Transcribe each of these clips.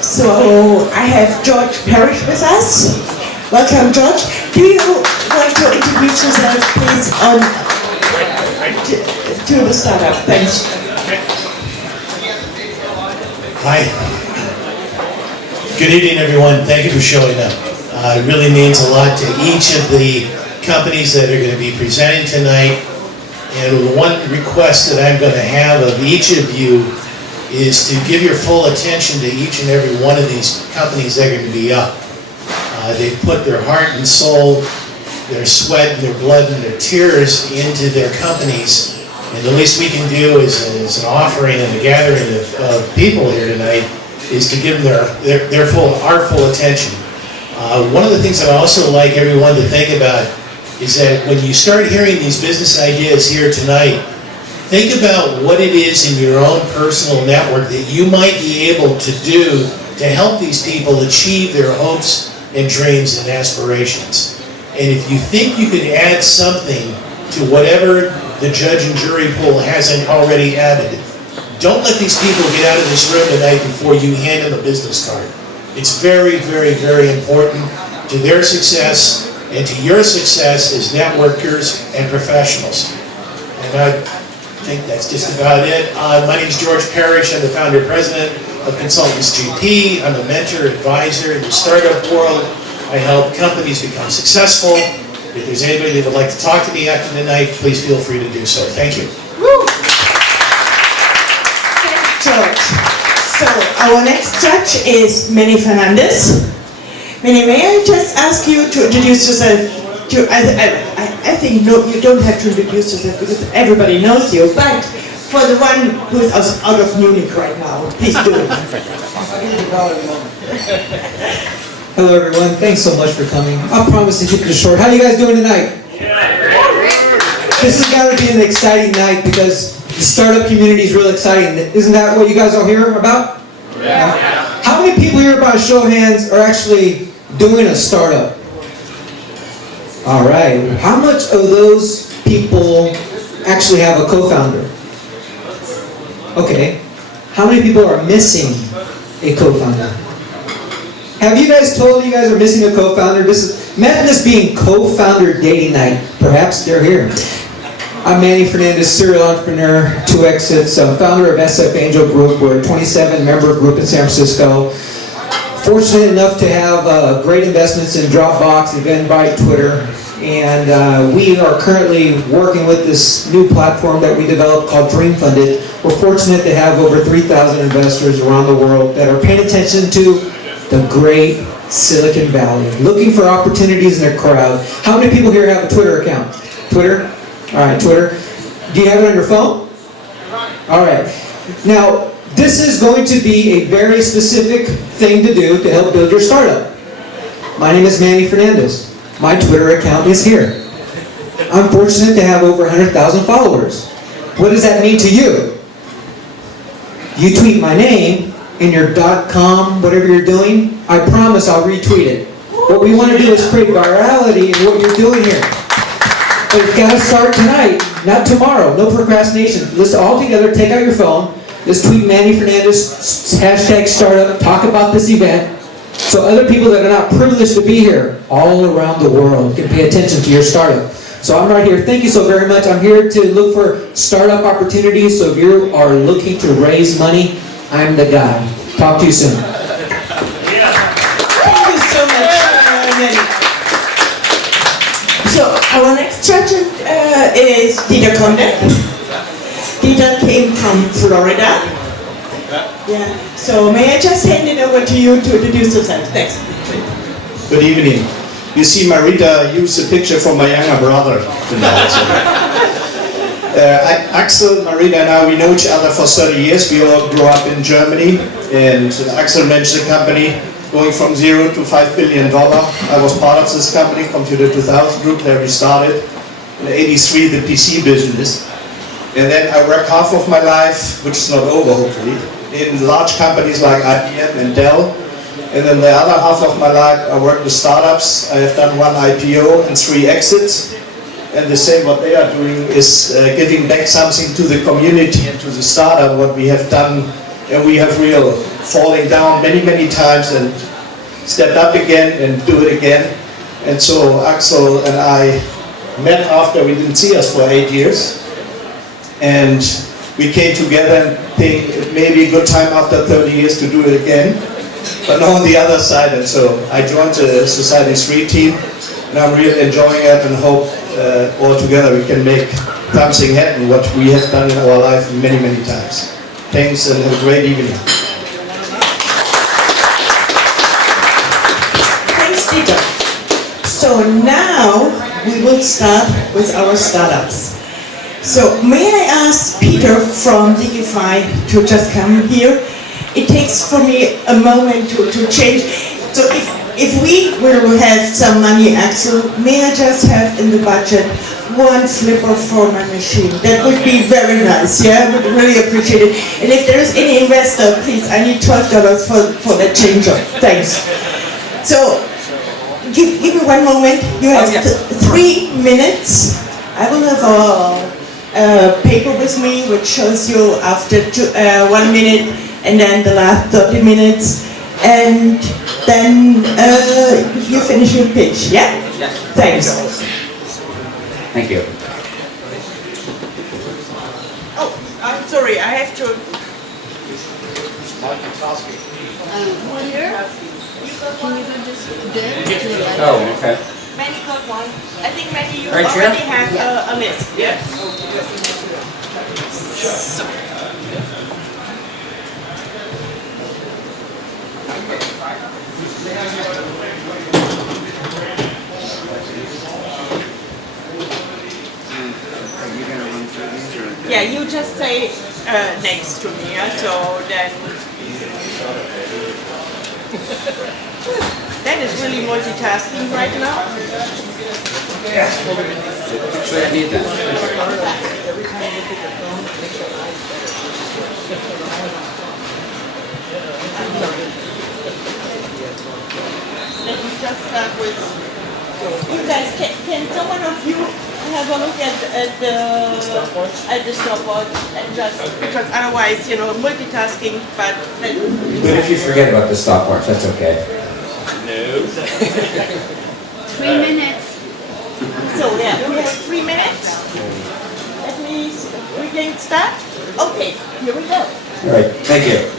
So I have George Parrish with us. Welcome, George. Do you want to introduce yourself, please, to the startup? Thanks. Hi. Good evening, everyone. Thank you for showing up. It really means a lot to each of the companies that are going to be presenting tonight. And one request that I'm going to have of each of you is to give your full attention to each and every one of these companies that are going to be up. They've put their heart and soul, their sweat, and their blood, and their tears into their companies. And the least we can do as an offering and a gathering of people here tonight is to give them our full attention. One of the things that I also like everyone to think about is that when you start hearing these business ideas here tonight, think about what it is in your own personal network that you might be able to do to help these people achieve their hopes and dreams and aspirations. And if you think you could add something to whatever the judge and jury pool hasn't already added, don't let these people get out of this room tonight before you hand them a business card. It's very, very, very important to their success and to your success as networkers and professionals. And I think that's just about it. My name is George Parrish. I'm the founder and president of Consultants GP. I'm a mentor, advisor in the startup world. I help companies become successful. If there's anybody that would like to talk to me after tonight, please feel free to do so. Thank you. Woo. George. So our next judge is Manny Fernandez. Manny, may I just ask you to introduce yourself? I think no, you don't have to introduce yourself because everybody knows you, but for the one who is out of Munich right now, please do it. Hello everyone, thanks so much for coming. I promise to keep this short. How are you guys doing tonight? This has got to be an exciting night because the startup community is real exciting. Isn't that what you guys all hear about? Yeah. How many people here, by a show of hands, are actually doing a startup? All right. How much of those people actually have a co-founder? Okay. How many people are missing a co-founder? Have you guys told you guys are missing a co-founder? Imagine this being co-founder dating night. Perhaps they're here. I'm Manny Fernandez, serial entrepreneur, 2 exits, founder of SF Angel Group. We're a 27-member group in San Francisco. Fortunate enough to have great investments in Dropbox, Eventbrite, Twitter, and we are currently working with this new platform that we developed called Dream Funded. We're fortunate to have over 3,000 investors around the world that are paying attention to the great Silicon Valley, looking for opportunities in their crowd. How many people here have a Twitter account? Twitter? All right, Twitter. Do you have it on your phone? All right. Now, this is going to be a very specific thing to do to help build your startup. My name is Manny Fernandez. My Twitter account is here. I'm fortunate to have over 100,000 followers. What does that mean to you? You tweet my name in your .com, whatever you're doing, I promise I'll retweet it. What we want to do is create virality in what you're doing here. But it's got to start tonight, not tomorrow. No procrastination. Let's all together take out your phone. Let's tweet Manny Fernandez, hashtag startup, talk about this event, so other people that are not privileged to be here all around the world can pay attention to your startup. So I'm right here. Thank you so very much. I'm here to look for startup opportunities. So if you are looking to raise money, I'm the guy. Talk to you soon. Thank you so much, Manny. So our next judge is Dieter Conde. Dieter came from Florida. Yeah. So may I just hand it over to you to introduce yourself? Thanks. Good evening. You see, Marita used a picture from my younger brother tonight. Axel, Marita and I, we know each other for 30 years. We all grew up in Germany, and Axel managed the company going from 0 to $5 billion. I was part of this company, Computer 2000 Group, there we started. In '83, the PC business. And then I worked half of my life, which is not over hopefully, in large companies like IBM and Dell. And then the other half of my life, I worked with startups. I have done 1 IPO and 3 exits. And the same what they are doing is giving back something to the community and to the startup, what we have done. And we have real falling down many times and stepped up again and do it again. And so Axel and I met after we didn't see us for 8 years. And we came together and think it may be a good time after 30 years to do it again. But now on the other side, and so I joined the Society 3 team, and I'm really enjoying it and hope all together we can make something happen, what we have done in our life many times. Thanks and have a great evening. Thanks, Dieter. So now we will start with our startups. So may I ask Peter from Digify to just come here? It takes for me a moment to change. So if we will have some money, Axel, may I just have in the budget one flipper for my machine? That would be very nice, yeah? I would really appreciate it. And if there is any investor, please, I need $12 for that changer. Thanks. So, give me 1 moment. You have 3 minutes. I will have a paper with me which shows you after 1 minute and then the last 30 minutes. And then you finish your pitch, yeah? Yes. Thanks. Thank you. Oh, I'm sorry, I have to... Oh, okay. Manny got one. I think Manny, you Right here? already have a list, yeah? So. Yeah, you just say next to me, yeah? So then... That is really multitasking right now. Actually, I need that. Let me just start with... You guys, can someone of you have a look at the stopwatch and just, because otherwise, you know, multitasking, but... But if you forget about the stopwatch, that's okay. 3 minutes. So, yeah, we have 3 minutes. Let me, we can start? Okay, here we go. All right, thank you.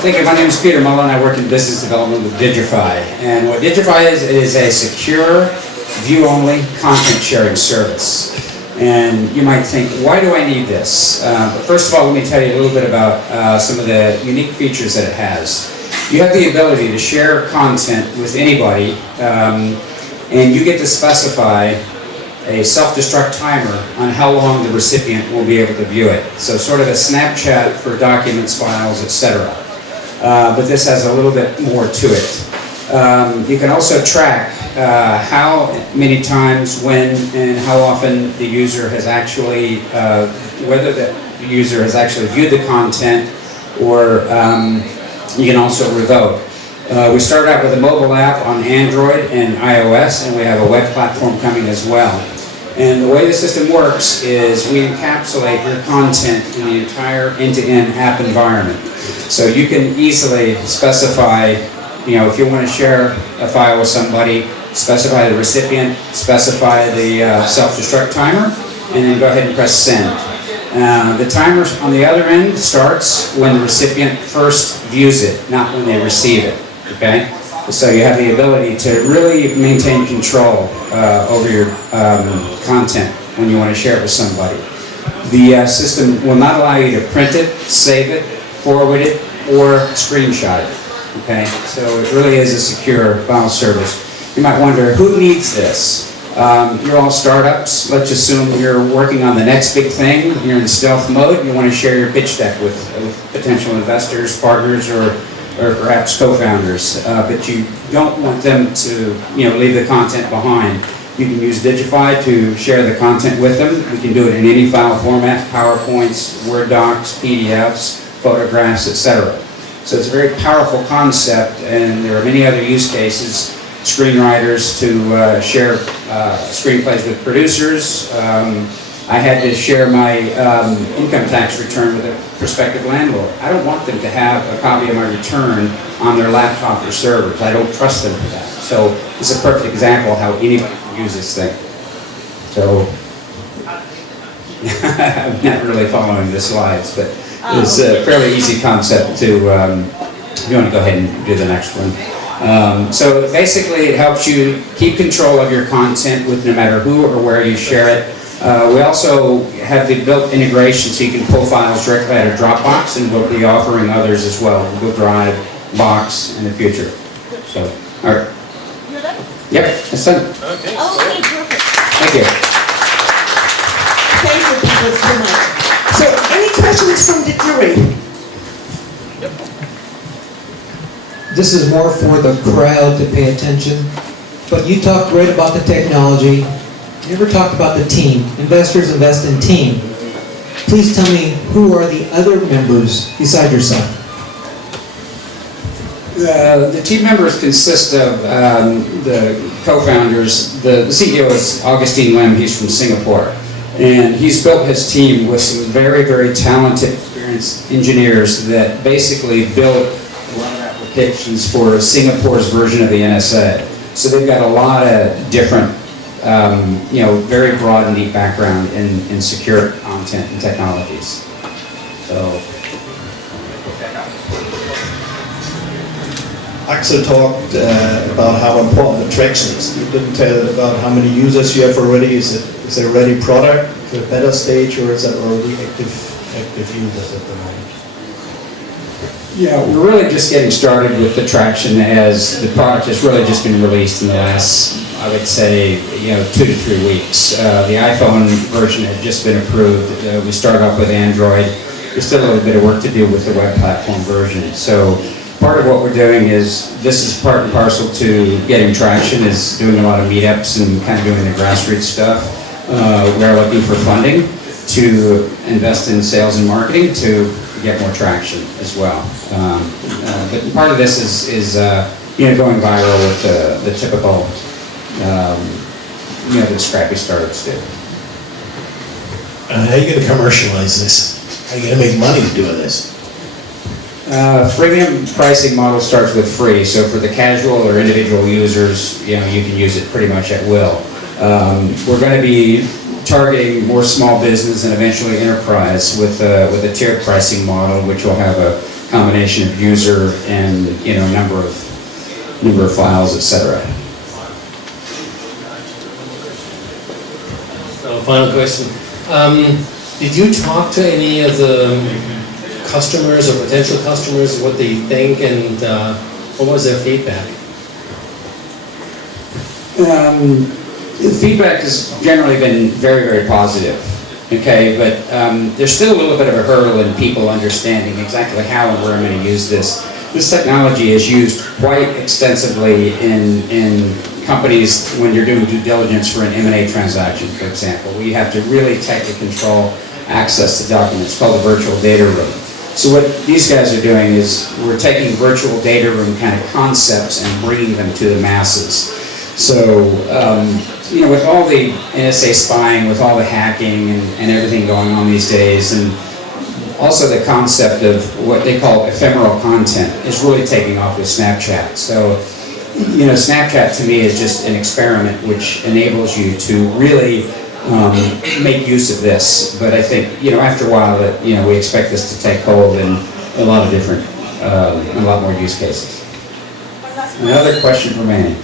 Thank you. My name is Peter Mullen. I work in business development with Digify. And what Digify is a secure, view-only content sharing service. And you might think, why do I need this? But first of all, let me tell you a little bit about some of the unique features that it has. You have the ability to share content with anybody, and you get to specify a self-destruct timer on how long the recipient will be able to view it. So sort of a Snapchat for documents, files, etc. But this has a little bit more to it. You can also track how many times, when, and how often the user has actually, whether the user has actually viewed the content, or you can also revoke. We started out with a mobile app on Android and iOS, and we have a web platform coming as well. And the way the system works is we encapsulate your content in the entire end-to-end app environment. So you can easily specify, you know, if you want to share a file with somebody, specify the recipient, specify the self-destruct timer, and then go ahead and press send. The timer on the other end starts when the recipient first views it, not when they receive it. Okay? So you have the ability to really maintain control over your content when you want to share it with somebody. The system will not allow you to print it, save it, forward it, or screenshot it. Okay? So it really is a secure file service. You might wonder, who needs this? You're all startups. Let's assume you're working on the next big thing. You're in stealth mode. You want to share your pitch deck with potential investors, partners, or perhaps co-founders. But you don't want them to, you know, leave the content behind. You can use Digify to share the content with them. We can do it in any file format: PowerPoints, Word docs, PDFs, photographs, etc. So it's a very powerful concept, and there are many other use cases. Screenwriters to share screenplays with producers, I had to share my income tax return with a prospective landlord. I don't want them to have a copy of my return on their laptop or servers. I don't trust them for that. So it's a perfect example of how anybody can use this thing. So I'm not really following the slides, but it's a fairly easy concept to, if you want to go ahead and do the next one. So basically it helps you keep control of your content with no matter who or where you share it. We also have the built integration so you can pull files directly out of Dropbox, and we'll be offering others as well, Google Drive, Box in the future. So, all right. You're done? Yep, that's done. Okay, perfect. Thank you. Thank you people so much. So, any questions from the jury? This is more for the crowd to pay attention, but you talked great about the technology. You never talked about the team. Investors invest in team. Please tell me, who are the other members beside yourself? The team members consist of the co-founders. The CEO is Augustine Lim. He's from Singapore. And he's built his team with some very, very talented, experienced engineers that basically built a lot of applications for Singapore's version of the NSA. So they've got a lot of different, very broad and deep background in secure content and technologies. So. Axel talked about how important the traction is. You didn't tell about how many users you have already. Is it a ready product to a better stage, or is that already active users at the moment? Yeah, we're really just getting started with the traction, as the product has really just been released in the last, I would say, 2 to 3 weeks. The iPhone version has just been approved. We started off with Android. There's still a little bit of work to do with the web platform version. So part of what we're doing is, this is part and parcel to getting traction, is doing a lot of meetups and kind of doing the grassroots stuff. We're looking for funding to invest in sales and marketing to get more traction as well. But part of this is going viral with the typical, the scrappy startups do. How are you going to commercialize this? How are you going to make money doing this? Freemium pricing model starts with free, so for the casual or individual users, you can use it pretty much at will. We're going to be targeting more small business and eventually enterprise with a tiered pricing model, which will have a combination of user and number of files, etc. So, final question: did you talk to any of the customers or potential customers, what they think, and what was their feedback? The feedback has generally been very, very positive, okay, but there's still a little bit of a hurdle in people understanding exactly how and where I'm going to use this. This technology is used quite extensively in companies when you're doing due diligence for an M&A transaction, for example, where you have to really tightly control access to documents, called the virtual data room. So what these guys are doing is we're taking virtual data room kind of concepts and bringing them to the masses. So, with all the NSA spying, with all the hacking and everything going on these days, and also the concept of what they call ephemeral content is really taking off with Snapchat. So, Snapchat to me is just an experiment which enables you to really make use of this. But I think, after a while that, we expect this to take hold in a lot of different, a lot more use cases. Another question remaining.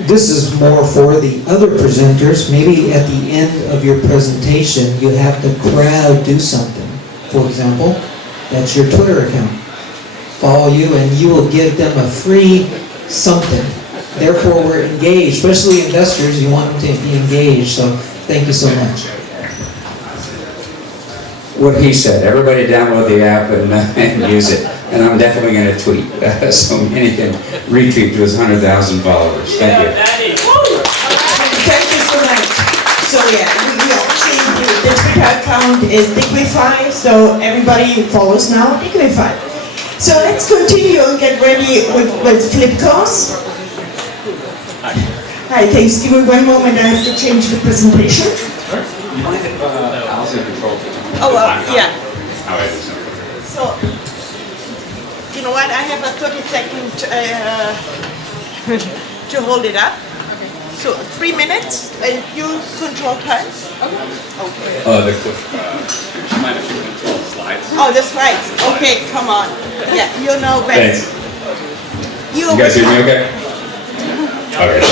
This is more for the other presenters. Maybe at the end of your presentation, you have the crowd do something. For example, that's your Twitter account. Follow you and you will give them a free something. Therefore, we're engaged, especially investors. You want them to be engaged. So thank you so much. What he said, everybody download the app and use it. And I'm definitely going to tweet so many can retweet to his 100,000 followers. Thank you. Thank you so much. So yeah, we actually, the Twitter account is Digify, so everybody follows now Digify. So let's continue and get ready with Flipcause. Hi, thanks. Give me one moment. I have to change the presentation. You mind if Al's in control? Oh, yeah. All right. So, you know what? I have a 30-second to hold it up. So 3 minutes, and you control time? Okay. You mind if you control the slides? Oh, the slides. Okay, come on. Yeah, you know best. Thanks. You guys hear me okay? All right.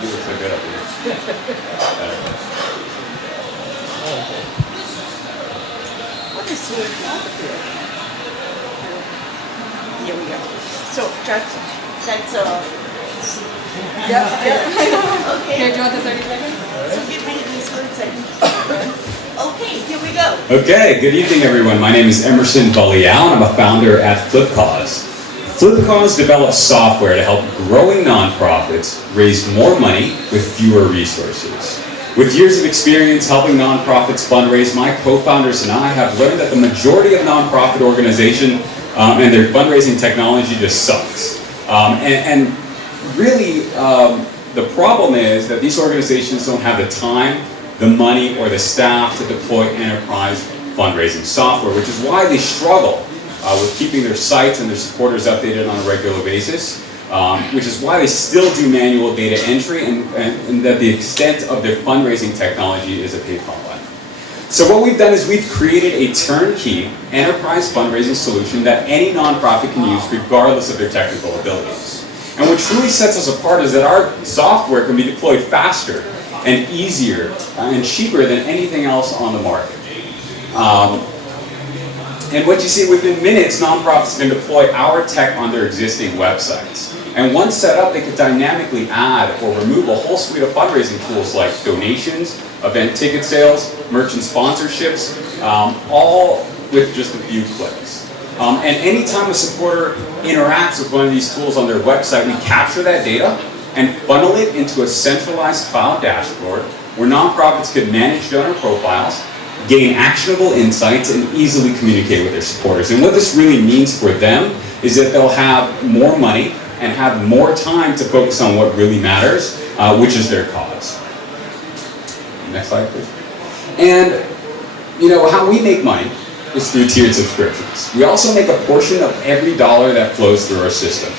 You look so good up here. What is going on here? Here we go. So, that's yeah. Okay. Here, do you want the 30 seconds? So give me this 1 second. Okay, here we go. Okay, good evening everyone. My name is Emerson Bullial and I'm a founder at Flipcause. Flipcause develops software to help growing nonprofits raise more money with fewer resources. With years of experience helping nonprofits fundraise, my co-founders and I have learned that the majority of nonprofit organizations and their fundraising technology just sucks. And really, the problem is that these organizations don't have the time, the money, or the staff to deploy enterprise fundraising software, which is why they struggle with keeping their sites and their supporters updated on a regular basis, which is why they still do manual data entry and that the extent of their fundraising technology is a paid phone line. So what we've done is we've created a turnkey enterprise fundraising solution that any nonprofit can use regardless of their technical abilities. And what truly sets us apart is that our software can be deployed faster and easier and cheaper than anything else on the market. And what you see within minutes, nonprofits can deploy our tech on their existing websites. And once set up, they can dynamically add or remove a whole suite of fundraising tools like donations, event ticket sales, merchant sponsorships, all with just a few clicks. And anytime a supporter interacts with one of these tools on their website, we capture that data and funnel it into a centralized cloud dashboard where nonprofits can manage donor profiles, gain actionable insights, and easily communicate with their supporters. And what this really means for them is that they'll have more money and have more time to focus on what really matters, which is their cause. Next slide, please. And you know how we make money is through tiered subscriptions. We also make a portion of every dollar that flows through our system,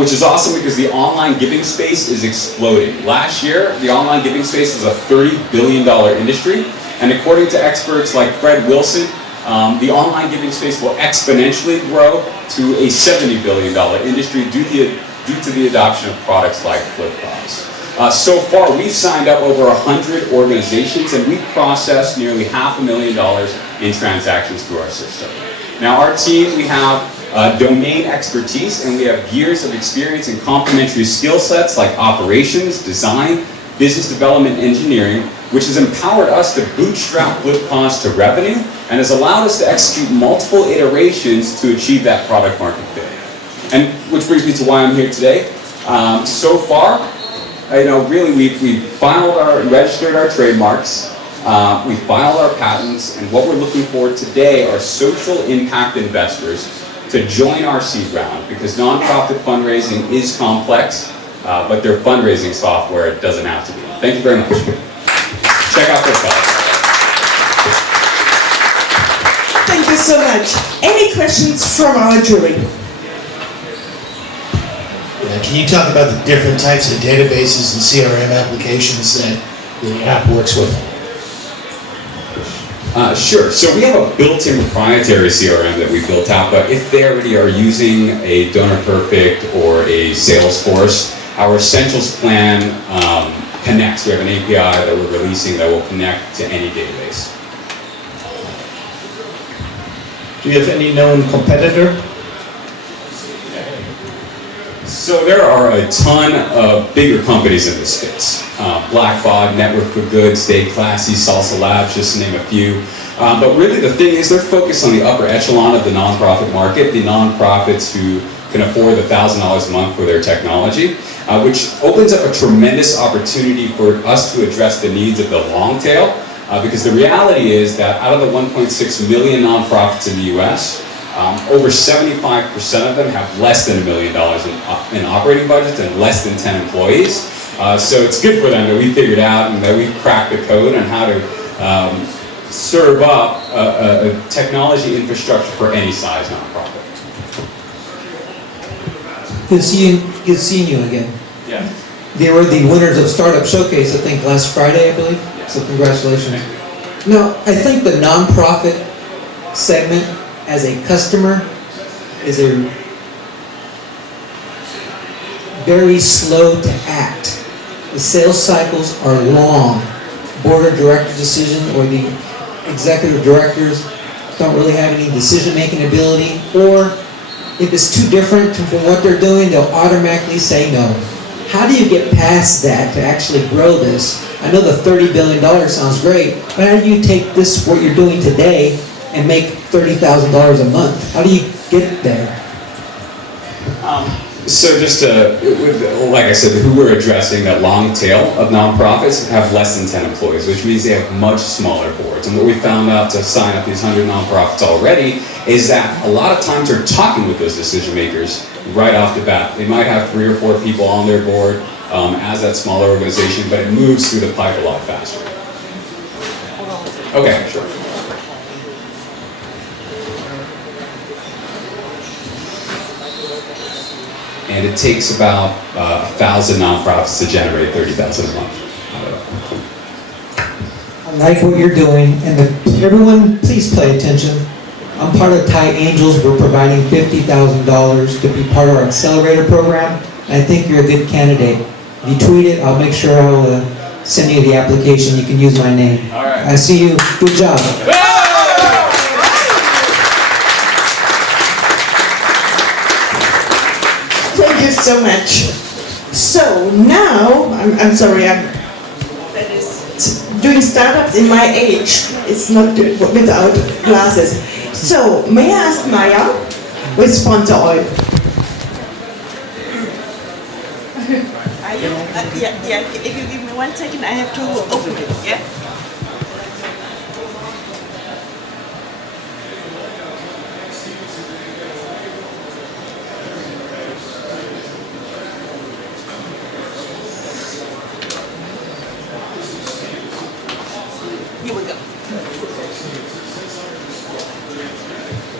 which is awesome because the online giving space is exploding. Last year, the online giving space was a $30 billion industry, and according to experts like Fred Wilson, the online giving space will exponentially grow to a $70 billion industry due to the adoption of products like Flipcause. So far, we've signed up over 100 organizations and we've processed nearly $500,000 in transactions through our system. Now, our team, we have domain expertise and we have years of experience in complementary skill sets like operations, design, business development, engineering, which has empowered us to bootstrap Flipcause to revenue and has allowed us to execute multiple iterations to achieve that product market fit. And which brings me to why I'm here today. So far, really we filed and registered our trademarks, we filed our patents, and what we're looking for today are social impact investors to join our seed round because nonprofit fundraising is complex, but their fundraising software doesn't have to be. Thank you very much. Check out Flipcause. Thank you so much. Any questions from our jury? Can you talk about the different types of databases and CRM applications that the app works with? Sure. So we have a built-in proprietary CRM that we built out, but if they already are using a Donor Perfect or a Salesforce, our Essentials plan connects. We have an API that we're releasing that will connect to any database. Do you have any known competitor? So there are a ton of bigger companies in this space. Blackbaud, Network for Good, Stay Classy, Salsa Labs, just to name a few. But really the thing is they're focused on the upper echelon of the nonprofit market, the nonprofits who can afford the $1,000 a month for their technology, which opens up a tremendous opportunity for us to address the needs of the long tail, Because the reality is that out of the 1.6 million nonprofits in the US, over 75% of them have less than $1 million in operating budgets and less than 10 employees. So it's good for them that we figured out and that we cracked the code on how to serve up a technology infrastructure for any size nonprofit. Good seeing you again. Yeah. They were the winners of Startup Showcase, I think, last Friday, I believe. So congratulations. Now, I think the nonprofit segment as a customer is very slow to act. The sales cycles are long. Board of director decision or the executive directors don't really have any decision-making ability, or if it's too different from what they're doing, they'll automatically say no. How do you get past that to actually grow this? I know the $30 billion sounds great, but how do you take this, what you're doing today, and make $30,000 a month? How do you get there? So just like I said, who we're addressing, that long tail of nonprofits have less than 10 employees, which means they have much smaller boards. And what we found out to sign up these 100 nonprofits already is that a lot of times they're talking with those decision makers right off the bat. They might have 3 or 4 people on their board as that smaller organization, but it moves through the pipe a lot faster. Okay, sure. And it takes about 1,000 nonprofits to generate 30,000 a month. I like what you're doing, and everyone, please pay attention. I'm part of Thai Angels. We're providing $50,000 to be part of our accelerator program. I think you're a good candidate. If you tweet it, I'll make sure I'll send you the application. You can use my name. All right. I see you. Good job. Thank you so much. So now, I'm sorry, that is doing startups in my age. It's not without glasses. So may I ask Maya with Sponsowl? Yeah. If you give me 1 second, I have to open it. Yeah. Here we go.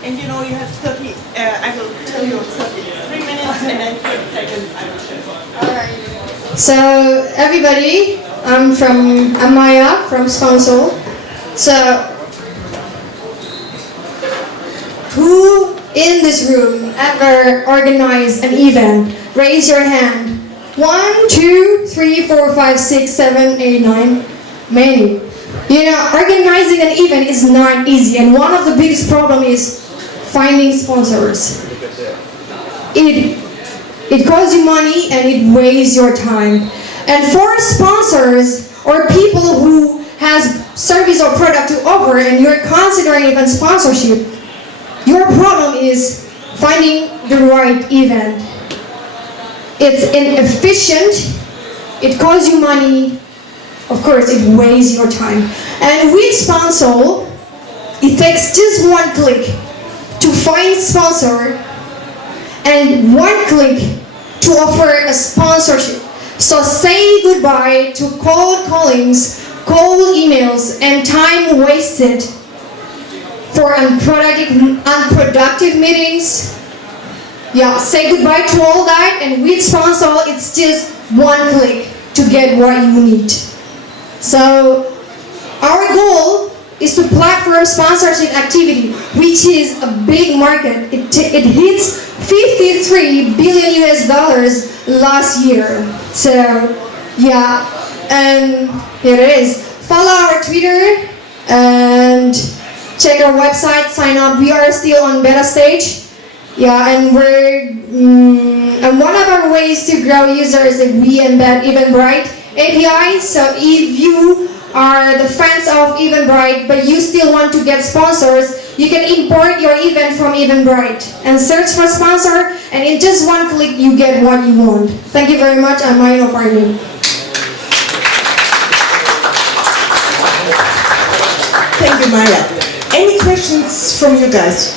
And you know you have 30, I will tell you 3 minutes and then 30 seconds I will show. Alright. So everybody, I'm Maya from Sponsowl. So who in this room ever organized an event? Raise your hand. 1, 2, 3, 4, 5, 6, 7, 8, 9. Many. You know, organizing an event is not easy, and one of the biggest problems is finding sponsors. It costs you money and it wastes your time. And for sponsors or people who has service or product to offer and you're considering even sponsorship, your problem is finding the right event. It's inefficient, it costs you money, of course it wastes your time. And with Sponsowl, it takes just 1 click to find sponsor and 1 click to offer a sponsorship. So say goodbye to cold callings, cold emails, and time wasted for unproductive meetings. Yeah, say goodbye to all that, and with Sponsowl, it's just 1 click to get what you need. So our goal is to platform sponsorship activity, which is a big market. It hits $53 billion last year. So yeah, and here it is. Follow our Twitter and check our website, sign up. We are still on beta stage. Yeah, and and one of our ways to grow users is we embed Eventbrite API. So if you are the fans of Eventbrite, but you still want to get sponsors, you can import your event from Eventbrite and search for sponsor, and in just 1 click, you get what you want. Thank you very much. I'm Maya Farming. Maya. Any questions from you guys?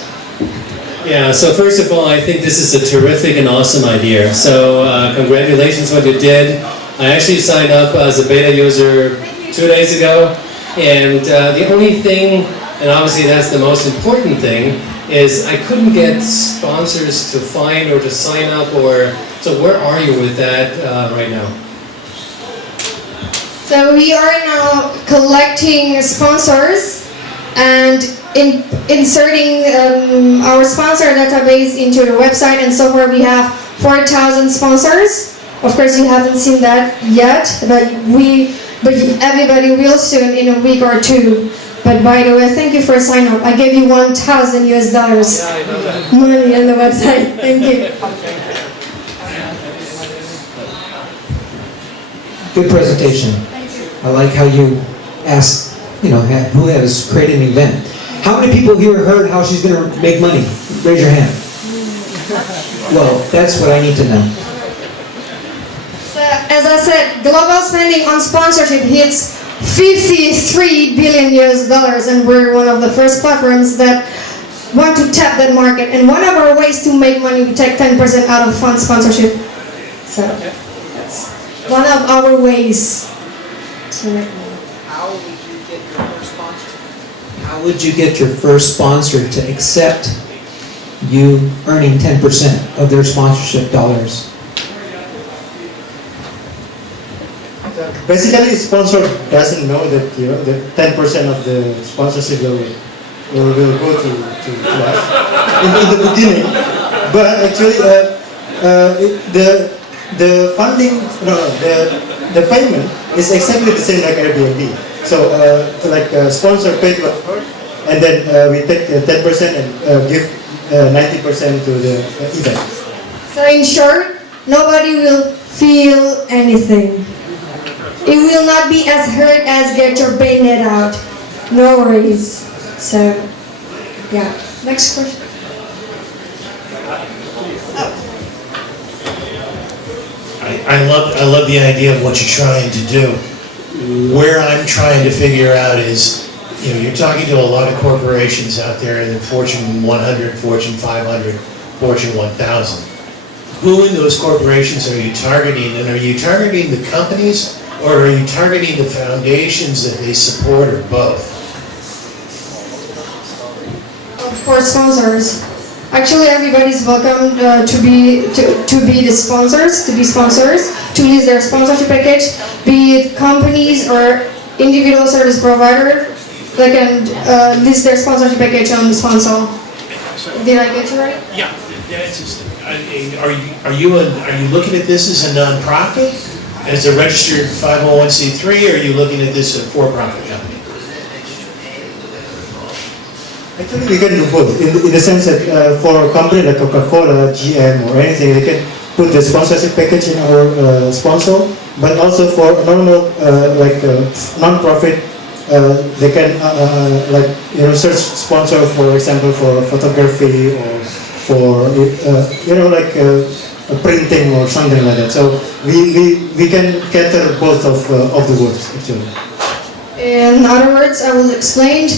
Yeah, so first of all, I think this is a terrific and awesome idea. So congratulations what you did. I actually signed up as a beta user 2 days ago, and the only thing, and obviously that's the most important thing, is I couldn't get sponsors to find or to sign up, or so where are you with that right now? So we are now collecting sponsors and inserting our sponsor database into the website, and so far we have 4,000 sponsors. Of course, you haven't seen that yet, but everybody will soon in a week or two. But by the way, thank you for signing up. I gave you $1,000 money on the website. Thank you. Good presentation. I like how you asked, who has created an event. How many people here heard how she's going to make money? Raise your hand. Well, that's what I need to know. So, as I said, global spending on sponsorship hits $53 billion, and we're one of the first platforms that want to tap that market. And one of our ways to make money, we take 10% out of fund sponsorship. So that's one of our ways to make money. How would you get your first sponsor to accept you earning 10% of their sponsorship dollars? Basically, sponsor doesn't know that that 10% of the sponsorship will go to us in the beginning. But actually, the funding, the payment is exactly the same like Airbnb. So, sponsor paid to us, and then we take 10% and give 90% to the event. So in short, nobody will feel anything. It will not be as hurt as get your bayonet out. No worries. So, yeah. Next question. I love the idea of what you're trying to do. Where I'm trying to figure out is, you're talking to a lot of corporations out there in the Fortune 100, Fortune 500, Fortune 1000. Who in those corporations are you targeting? And are you targeting the companies, or are you targeting the foundations that they support, or both? For sponsors. Actually, everybody's welcome to be the sponsors, to list their sponsorship package, be it companies or individual service provider. They can list their sponsorship package on Sponsowl. Did I get you right? Yeah. Are you looking at this as a nonprofit, as a registered 501c3, or are you looking at this as a for-profit company? Actually, we can do both, in the sense that for a company like Coca-Cola, GM, or anything, they can put the sponsorship package in our Sponsowl, but also for normal, non-profit, they can search sponsor, for example, for photography, or for printing or something like that. So we can cater both of the works actually. In other words, I will explain.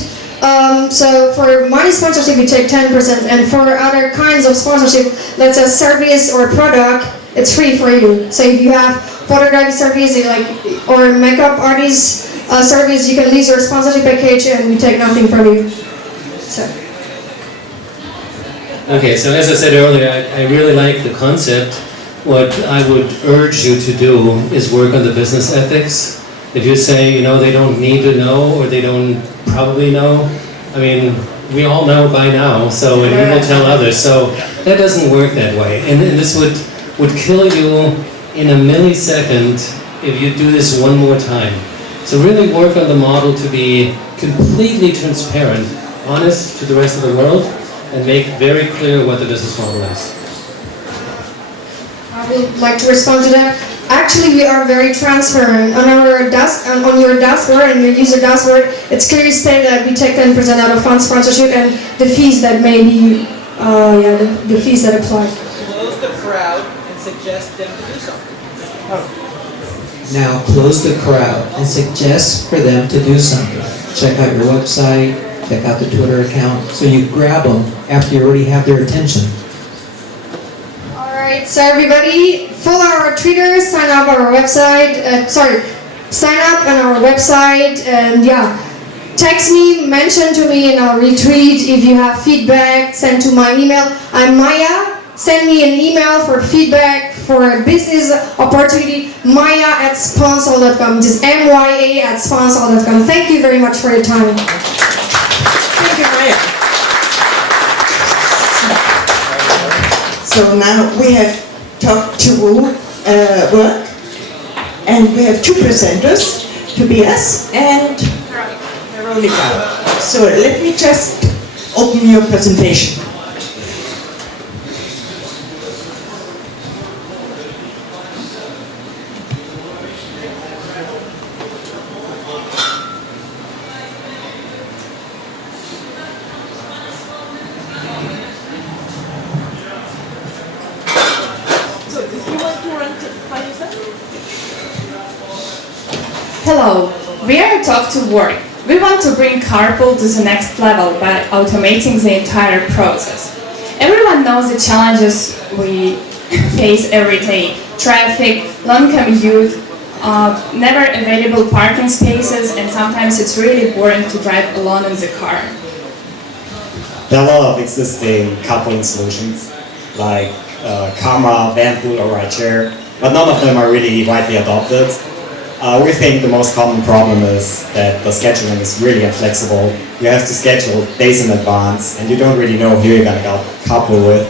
So for money sponsorship, we take 10%, and for other kinds of sponsorship, let's say service or product, it's free for you. So if you have photography service, or makeup artist service, you can list your sponsorship package, and we take nothing from you. So. Okay, so as I said earlier, I really like the concept. What I would urge you to do is work on the business ethics. If you say, they don't need to know, or they don't probably know, I mean, we all know by now, so, and we will tell others, so that doesn't work that way. And this would kill you in a millisecond if you do this one more time. So really work on the model to be completely transparent, honest to the rest of the world, and make very clear what the business model is. I would like to respond to that. Actually, we are very transparent. On our on your dashboard and your user dashboard, it's clearly stated that we take 10% out of fund sponsorship and the fees that may be, the fees that apply. Close the crowd and suggest them to do something. Now close the crowd and suggest for them to do something. check out your website, check out the Twitter account, so you grab them after you already have their attention. Alright, so everybody, follow our Twitter, sign up on our website, sign up on our website, and yeah, text me, mention to me, and I'll retweet. If you have feedback, send to my email. I'm Maya. Send me an email for feedback, for a business opportunity, maya@sponsowl.com, just MYA@sponsowl.com. Thank you very much for your time. Thank you, Maya. So now we have talked to work, and we have two presenters, Tobias and Veronica. So let me just open your presentation. Hello, we are at Talk to Work. We want to bring carpool to the next level by automating the entire process. Everyone knows the challenges we face every day. Traffic, long commute, never available parking spaces, and sometimes it's really boring to drive alone in the car. There are a lot of existing carpooling solutions like Karma, Vanpool, or Rideshare, but none of them are really widely adopted. We think the most common problem is that the scheduling is really inflexible. You have to schedule days in advance, and you don't really know who you're going to carpool with.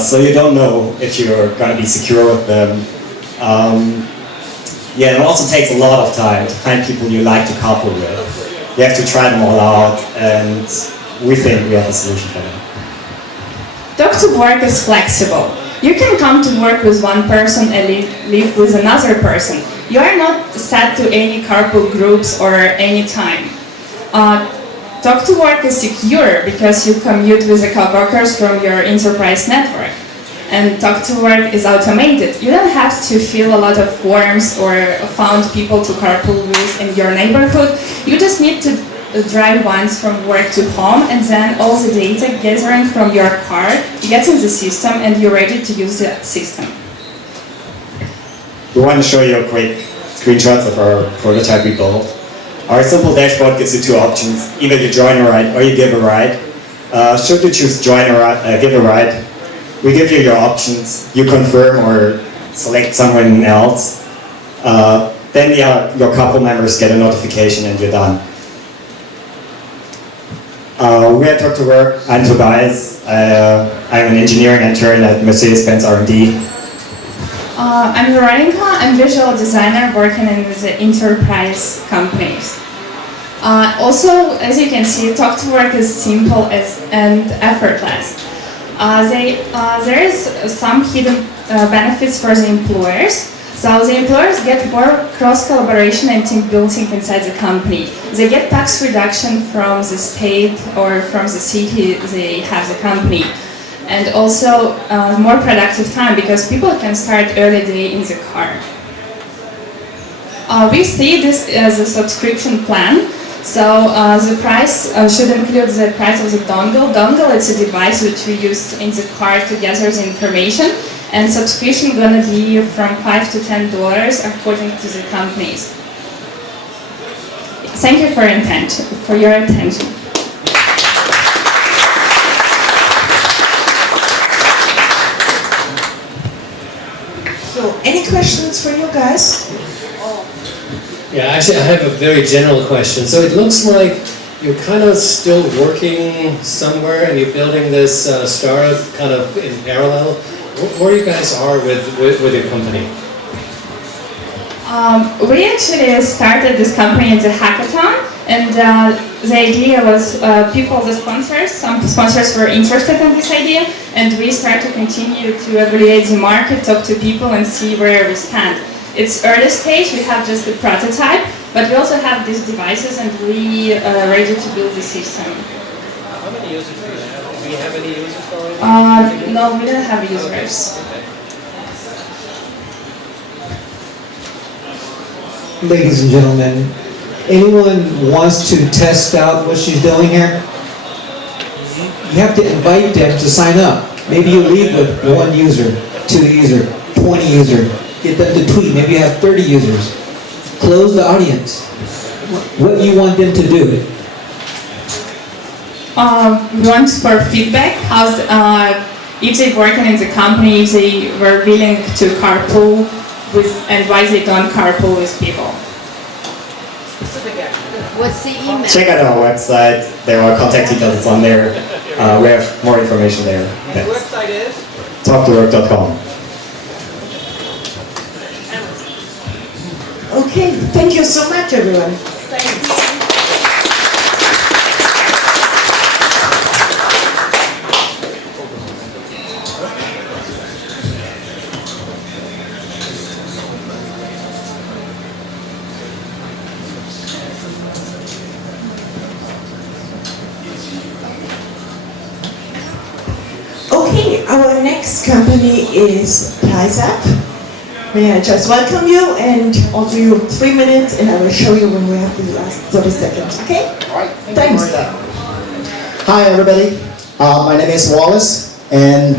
So you don't know if you're going to be secure with them. Yeah, it also takes a lot of time to find people you like to carpool with. You have to try them all out, and we think we have a solution for them. Talk to Work is flexible. You can come to work with one person and leave with another person. You are not set to any carpool groups or any time. Talk to Work is secure because you commute with the coworkers from your enterprise network. And Talk to Work is automated. You don't have to fill a lot of forms or found people to carpool with in your neighborhood. You just need to drive once from work to home, and then all the data gathering from your car gets in the system and you're ready to use the system. We want to show you a quick screenshots of our prototype we built. Our simple dashboard gives you two options. Either you join a ride or you give a ride. Should you choose join a ride, give a ride, we give you your options. You confirm or select someone else. Then your couple members get a notification and you're done. We are Talk to Work. I'm Tobias. I'm an engineering intern at Mercedes-Benz R&D. I'm Veronica. I'm visual designer working in the enterprise companies. Also, as you can see, Talk to Work is simple and effortless. There is some hidden benefits for the employers. So the employers get more cross-collaboration and team building inside the company. They get tax reduction from the state or from the city they have the company. And also more productive time because people can start early day in the car. We see this as a subscription plan. So the price should include the price of the dongle. Dongle is a device which we use in the car to gather the information. And subscription gonna be from $5 to $10 according to the companies. Thank you for your attention. So, any questions for you guys? Yeah, actually, I have a very general question. So it looks like you're kind of still working somewhere and you're building this startup kind of in parallel. Where you guys are with your company? We actually started this company in the hackathon, and the idea was some sponsors were interested in this idea, and we started to continue to evaluate the market, talk to people, and see where we stand. It's early stage, we have just the prototype, but we also have these devices, and we are ready to build the system. How many users do you have? Do you have any users already? No, we don't have users. Ladies and gentlemen, anyone wants to test out what she's doing here, you have to invite them to sign up. Maybe you leave with 1 user, 2 user, 20 user, get them to tweet, maybe you have 30 users. Close the audience. What you want them to do? We want for feedback, how's, if they're working in the company, if they were willing to carpool with, and why they don't carpool with people. What's the email? Check out our website. There are contact details on there. We have more information there. The website is? Talktowork.com. Okay, thank you so much, everyone. Okay, our next company is Pliesap. May I just welcome you and I'll do you 3 minutes and I will show you when we have the last 30 seconds, okay? Alright, Thanks. Hi everybody, my name is Wallace and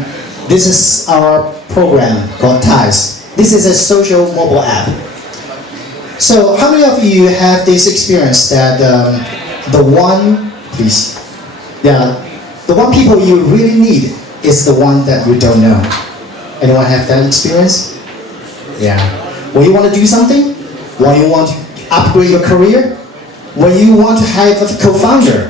this is our program called Ties. This is a social mobile app. So how many of you have this experience that the one people you really need is the one that you don't know? Anyone have that experience? Yeah. When you want to do something, when you want to upgrade your career, when you want to have a co-founder,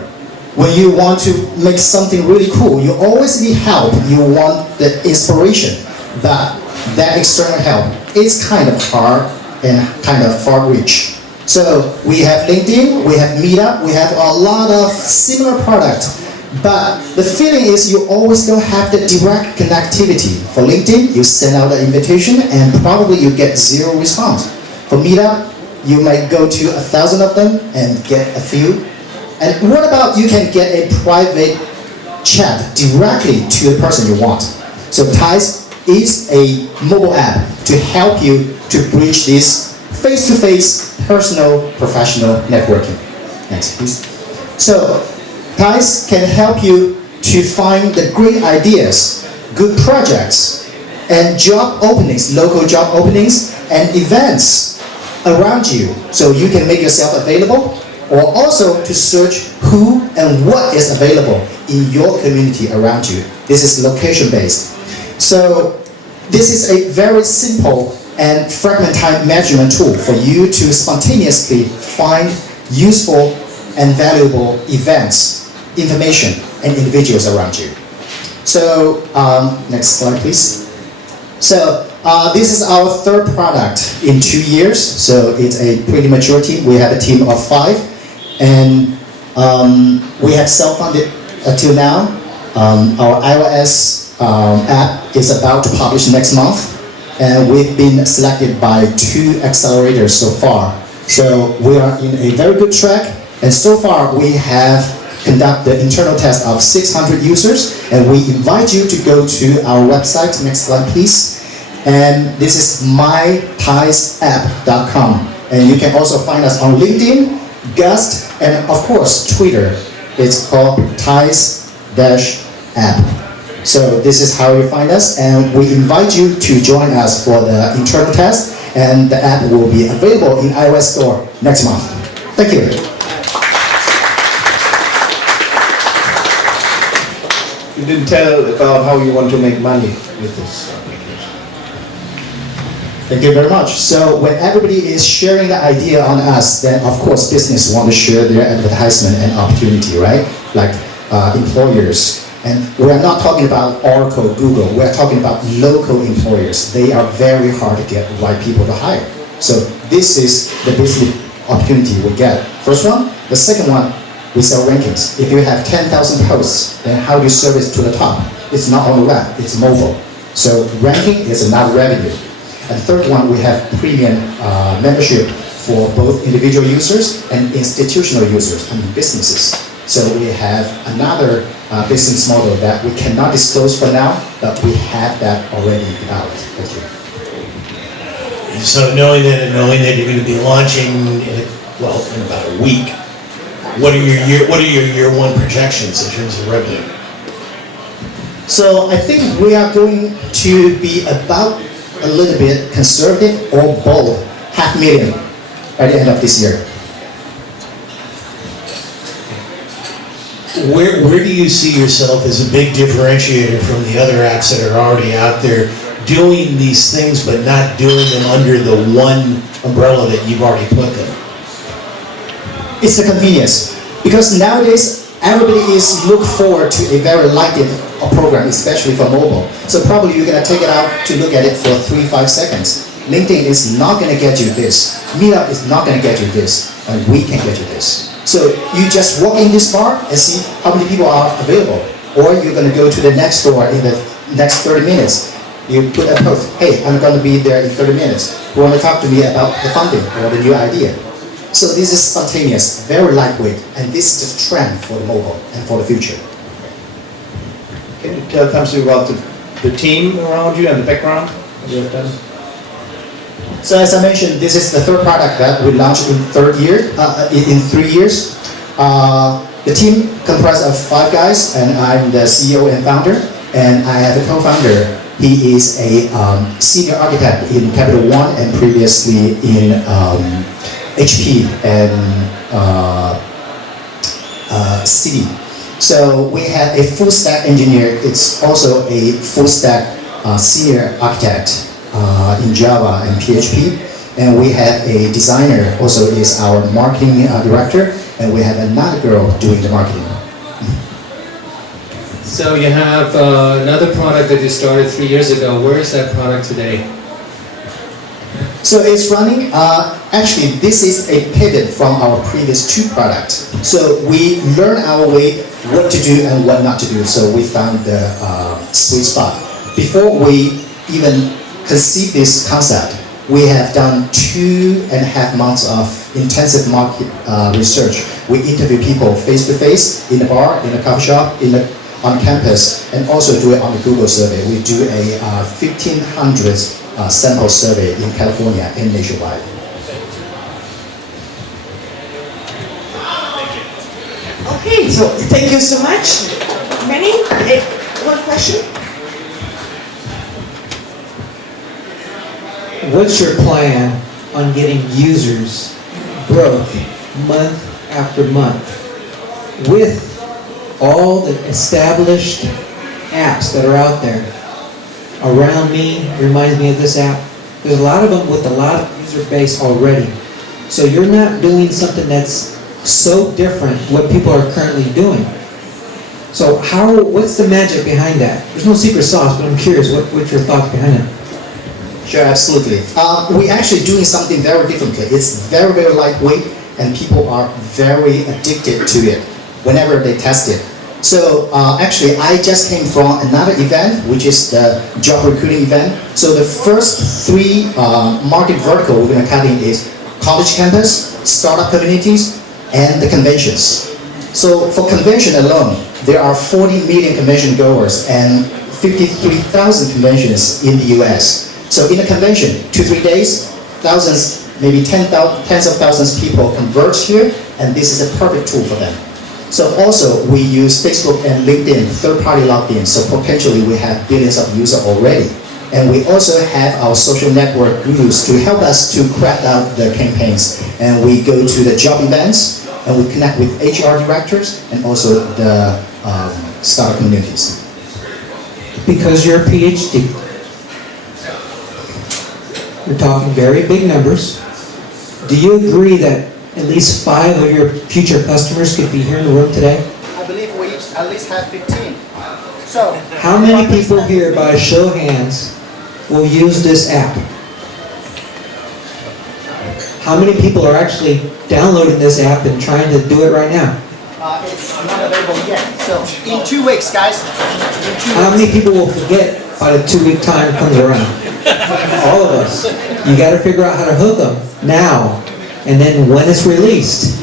when you want to make something really cool, you always need help. You want the inspiration, that external help. It's kind of hard and kind of far reach. So we have LinkedIn, we have Meetup, we have a lot of similar products. But the feeling is you always don't have the direct connectivity. For LinkedIn, you send out an invitation and probably you get 0 response. For Meetup, you might go to 1,000 of them and get a few. And what about you can get a private chat directly to the person you want? So Ties is a mobile app to help you to bridge this face-to-face, personal, professional networking. Next, please. So Ties can help you to find the great ideas, good projects, and job openings, local job openings, and events around you. So you can make yourself available, or also to search who and what is available in your community around you. This is location-based. So this is a very simple and fragment time measurement tool for you to spontaneously find useful and valuable events, information, and individuals around you. So, next slide please. So, this is our 3rd product in 2 years, so it's a pretty mature team. We have a team of 5, and we have self-funded until now. Our iOS app is about to publish next month, and we've been selected by 2 accelerators so far. So, we are in a very good track, and so far we have conduct the internal test of 600 users, and we invite you to go to our website. Next slide please. And this is mytiesapp.com, and you can also find us on LinkedIn, Gust, and of course Twitter. It's called Ties-app. So this is how you find us, and we invite you to join us for the internal test, and the app will be available in iOS store next month. Thank you. You didn't tell about how you want to make money with this application. Thank you very much. So when everybody is sharing the idea on us, then of course business want to share their advertisement and opportunity, right? Like employers. And we're not talking about Oracle, Google. We're talking about local employers. They are very hard to get right people to hire. So this is the business opportunity we get. First one. The second one, we sell rankings. If you have 10,000 posts, then how do you service to the top? It's not on the web, it's mobile. So ranking is another revenue. And third one, we have premium membership for both individual users and institutional users, I mean businesses. So we have another business model that we cannot disclose for now, but we have that already developed. Thank you. So knowing that you're going to be launching in a well, in about a week. What are your year one projections in terms of revenue? So I think we are going to be about a little bit conservative or bold, $500,000 by the end of this year. Where do you see yourself as a big differentiator from the other apps that are already out there doing these things but not doing them under the one umbrella that you've already put them? It's the convenience. Because nowadays, everybody is look forward to a very lightweight program, especially for mobile. So probably you're gonna take it out to look at it for 3-5 seconds. LinkedIn is not gonna get you this. Meetup is not gonna get you this. And we can get you this. So you just walk in this bar and see how many people are available. Or you're gonna go to the next door in the next 30 minutes. You put a post, hey, I'm gonna be there in 30 minutes. You wanna talk to me about the funding or the new idea? So this is spontaneous, very lightweight, and this is the trend for the mobile and for the future. Can you tell something about the team around you and the background of your done? So as I mentioned, this is the third product that we launched in 3 years. The team comprised of 5 guys, and I'm the CEO and founder, and I have a co-founder. He is a senior architect in Capital One and previously in HP and Citi. So we have a full stack engineer. It's also a full stack senior architect in Java and PHP. And we have a designer, also is our marketing director. And we have another girl doing the marketing. So you have another product that you started 3 years ago. Where is that product today? So it's running, actually this is a pivot from our previous 2 products. So we learn our way what to do and what not to do. So we found the sweet spot. Before we even conceived this concept, we have done 2.5 months of intensive market research. We interview people face to face, in a bar, in a coffee shop, on campus, and also do it on the Google survey. We do a 1,500 sample survey in California and nationwide. Okay, so thank you so much. Manny, one question? What's your plan on getting users growth month after month with all the established apps that are out there? Around Me reminds me of this app. There's a lot of them with a lot of user base already. So you're not doing something that's so different what people are currently doing. So what's the magic behind that? There's no secret sauce, but I'm curious, what's your thoughts behind it? Sure, absolutely. We're actually doing something very differently. It's very, very lightweight, and people are very addicted to it whenever they test it. So actually, I just came from another event, which is the job recruiting event. So the first 3 market vertical we're going to cut in is college campus, startup communities, and the conventions. So for convention alone, there are 40 million convention goers and 53,000 conventions in the US. So in a convention, 2-3 days, thousands, maybe tens of thousands of people converge here, and this is a perfect tool for them. So also, we use Facebook and LinkedIn third-party login, so potentially we have billions of users already. And we also have our social network gurus to help us to craft out the campaigns. And we go to the job events, and we connect with HR directors, and also the startup communities. Because you're a PhD. We're talking very big numbers. Do you agree that at least 5 of your future customers could be here in the room today? I believe we at least have 15. So, how many people here, by a show of hands, will use this app? How many people are actually downloading this app and trying to do it right now? It's not available yet. So, in 2 weeks, guys. How many people will forget by the 2-week time comes around? All of us. You got to figure out how to hook them now. And then when it's released,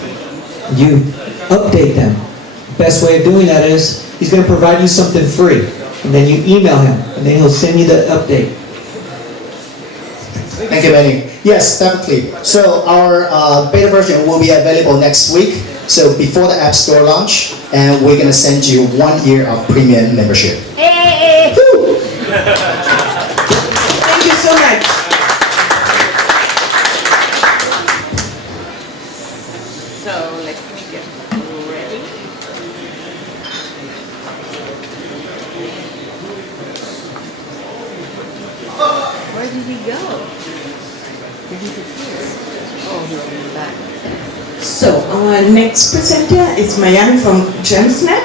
you update them. Best way of doing that is, he's going to provide you something free. And then you email him, and then he'll send you the update. Thank you, Manny. Yes, definitely. So our beta version will be available next week. So before the App Store launch, and we're gonna send you 1 year of premium membership. Hey! Woo! Thank you so much. So let me get ready. Where did he go? Did he disappear? Oh, he's in the back. So our next presenter is Mayam from JamSnap.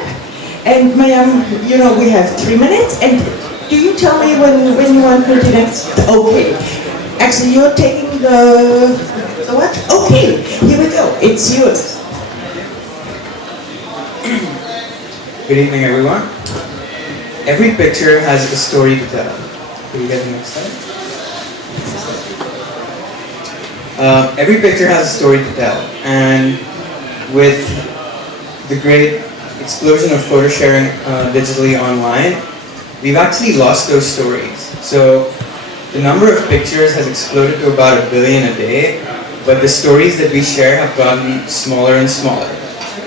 And Mayam, you know, we have 3 minutes. And do you tell me when you want me to next? Okay. Actually, you're taking the what? Okay, here we go. It's yours. Good evening, everyone. Every picture has a story to tell. Can you get the next slide? Every picture has a story to tell, and with the great explosion of photo sharing digitally online, we've actually lost those stories. So the number of pictures has exploded to about 1 billion a day, but the stories that we share have gotten smaller and smaller.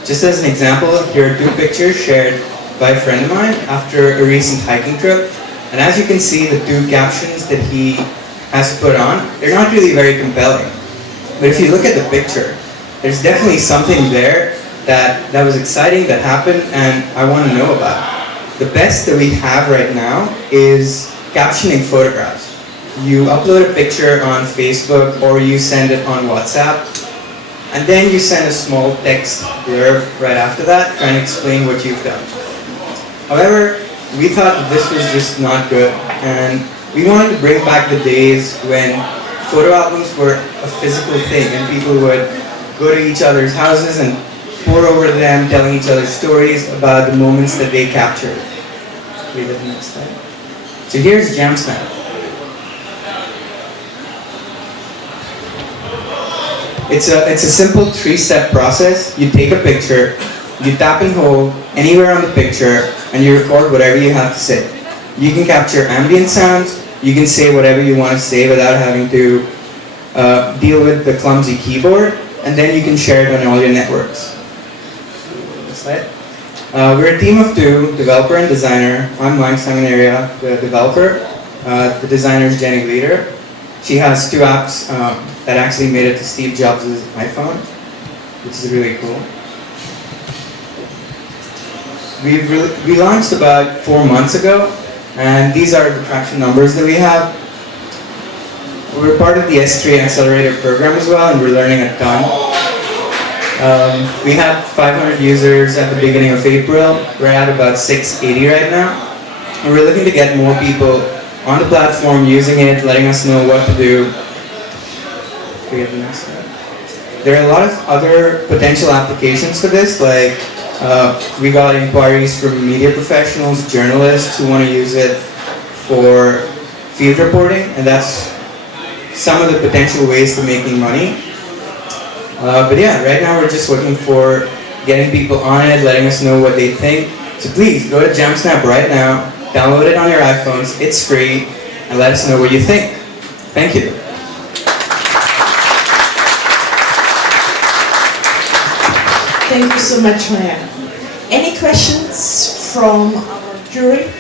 Just as an example, here are 2 pictures shared by a friend of mine after a recent hiking trip. And as you can see, the 2 captions that he has put on, they're not really very compelling. But if you look at the picture, there's definitely something there that was exciting, that happened, and I want to know about. The best that we have right now is captioning photographs. You upload a picture on Facebook or you send it on WhatsApp, and then you send a small text blurb right after that trying to explain what you've done. However, we thought that this was just not good, and we wanted to bring back the days when photo albums were a physical thing and people would go to each other's houses and pour over them, telling each other stories about the moments that they captured. Wait a next slide. So here's JamSnap. It's a simple 3-step process. You take a picture, you tap and hold anywhere on the picture, and you record whatever you have to say. You can capture ambient sounds, you can say whatever you want to say without having to deal with the clumsy keyboard, and then you can share it on all your networks. We're a team of 2, developer and designer. I'm Mike Sanguinaria, the developer. The designer is Jenny Leader. She has 2 apps that actually made it to Steve Jobs' iPhone, which is really cool. We launched about 4 months ago, and these are the traction numbers that we have. We're part of the S3 Accelerator program as well, and we're learning a ton. We had 500 users at the beginning of April. We're at about 680 right now. And we're looking to get more people on the platform using it, letting us know what to do. There are a lot of other potential applications for this, like we got inquiries from media professionals, journalists who want to use it for field reporting, and that's some of the potential ways to making money. But yeah, right now we're just looking for getting people on it, letting us know what they think. So please go to JamSnap right now, download it on your iPhones, it's free, and let us know what you think. Thank you. Thank you so much, Maya. Any questions from our jury?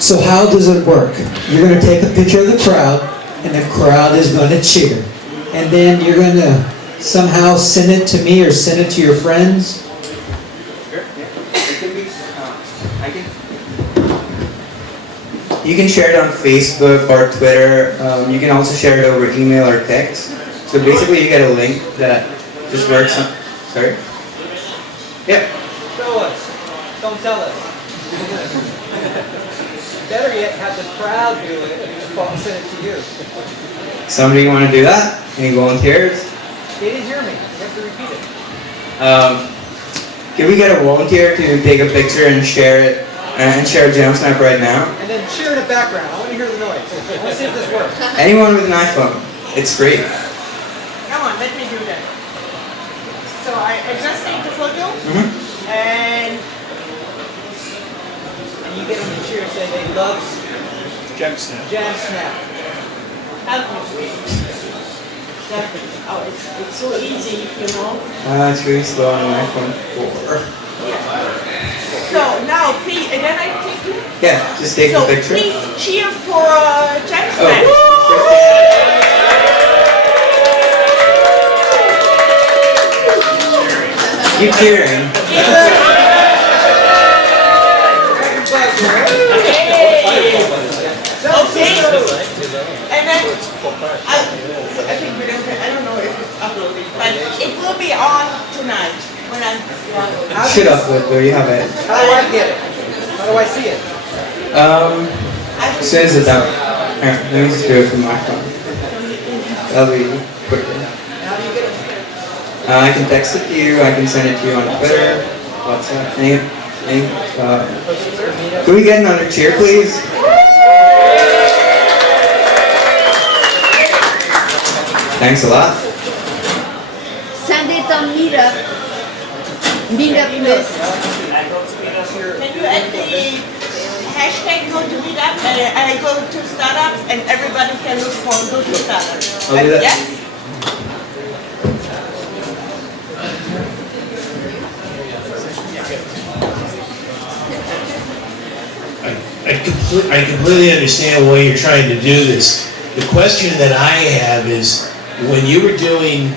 So how does it work? You're going to take a picture of the crowd, and the crowd is going to cheer. And then you're going to somehow send it to me or send it to your friends? You can share it on Facebook or Twitter. You can also share it over email or text. So basically you get a link that just works on... Sorry? Yeah. Show us. Don't tell us. Better yet, have the crowd do it and send it to you. Somebody want to do that? Any volunteers? They didn't hear me. You have to repeat it. Can we get a volunteer to take a picture and share it and share JamSnap right now? And then cheer in the background. I want to hear the noise. I want to see if this works. Anyone with an iPhone. It's free. Come on, let me do that. So I just take the photo, and you get them to cheer and say they love JamSnap. JamSnap. Help me, please. Definitely. Oh, it's so easy, you know. It's really slow on my iPhone 4. So now, please, and then I take you. Yeah, just take So a picture. please cheer for JamSnap. Oh. Keep cheering. Okay. And then I think we don't. I don't know if it's uploaded, but it will be on tonight when I'm. Should upload, there you have it. How do I get it? How do I see it? Says it out. Here, let me just do it from my phone. That'll be quicker. I can text it to you, I can send it to you on Twitter, WhatsApp, can we get another cheer, please? Thanks a lot. Send it on Meetup. Meetup list. Can you add the hashtag go to meetup and go to startups and everybody can look for go to startups? I'll do that. Yeah? I completely understand why you're trying to do this. The question that I have is, when you were doing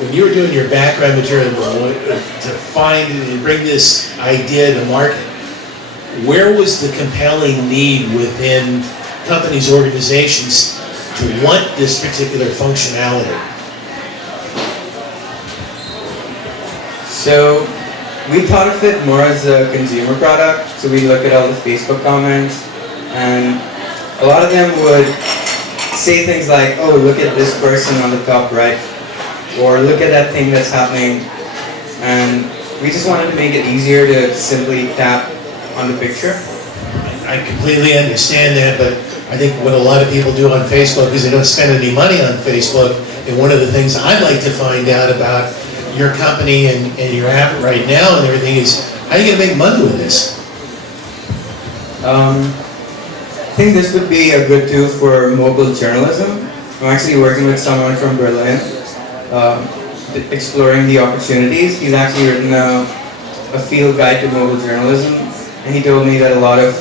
your background material to find and bring this idea to market, where was the compelling need within companies, organizations to want this particular functionality? So we thought of it more as a consumer product. So we look at all the Facebook comments, and a lot of them would say things like, oh, look at this person on the top right, or look at that thing that's happening. And we just wanted to make it easier to simply tap on the picture. I completely understand that, but I think what a lot of people do on Facebook is they don't spend any money on Facebook. And one of the things I'd like to find out about your company and your app right now and everything is, how are you going to make money with this? I think this would be a good tool for mobile journalism. I'm actually working with someone from Berlin, exploring the opportunities. He's actually written a field guide to mobile journalism, and he told me that a lot of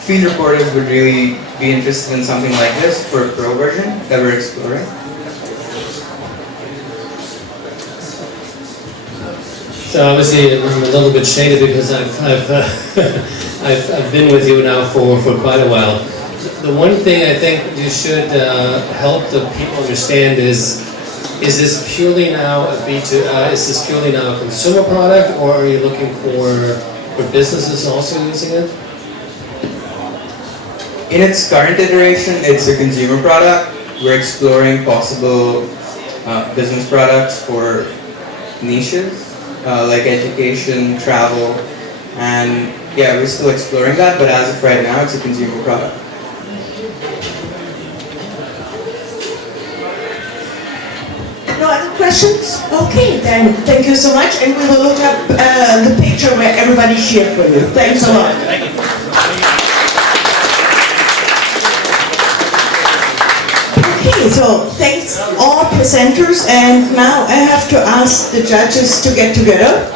field reporters would really be interested in something like this for a pro version that we're exploring. So obviously I'm a little bit shaded because I've been with you now for quite a while. The one thing I think you should help the people understand is this purely now a B2? Is this purely now a consumer product, or are you looking for businesses also using it? In its current iteration, it's a consumer product. We're exploring possible business products for niches. Like education, travel, and yeah, we're still exploring that, but as of right now, it's a consumer product. No other questions? Okay, then thank you so much, and we will look up the picture where everybody cheered for you. Thanks a lot. Thank you. Okay, so thanks all presenters, and now I have to ask the judges to get together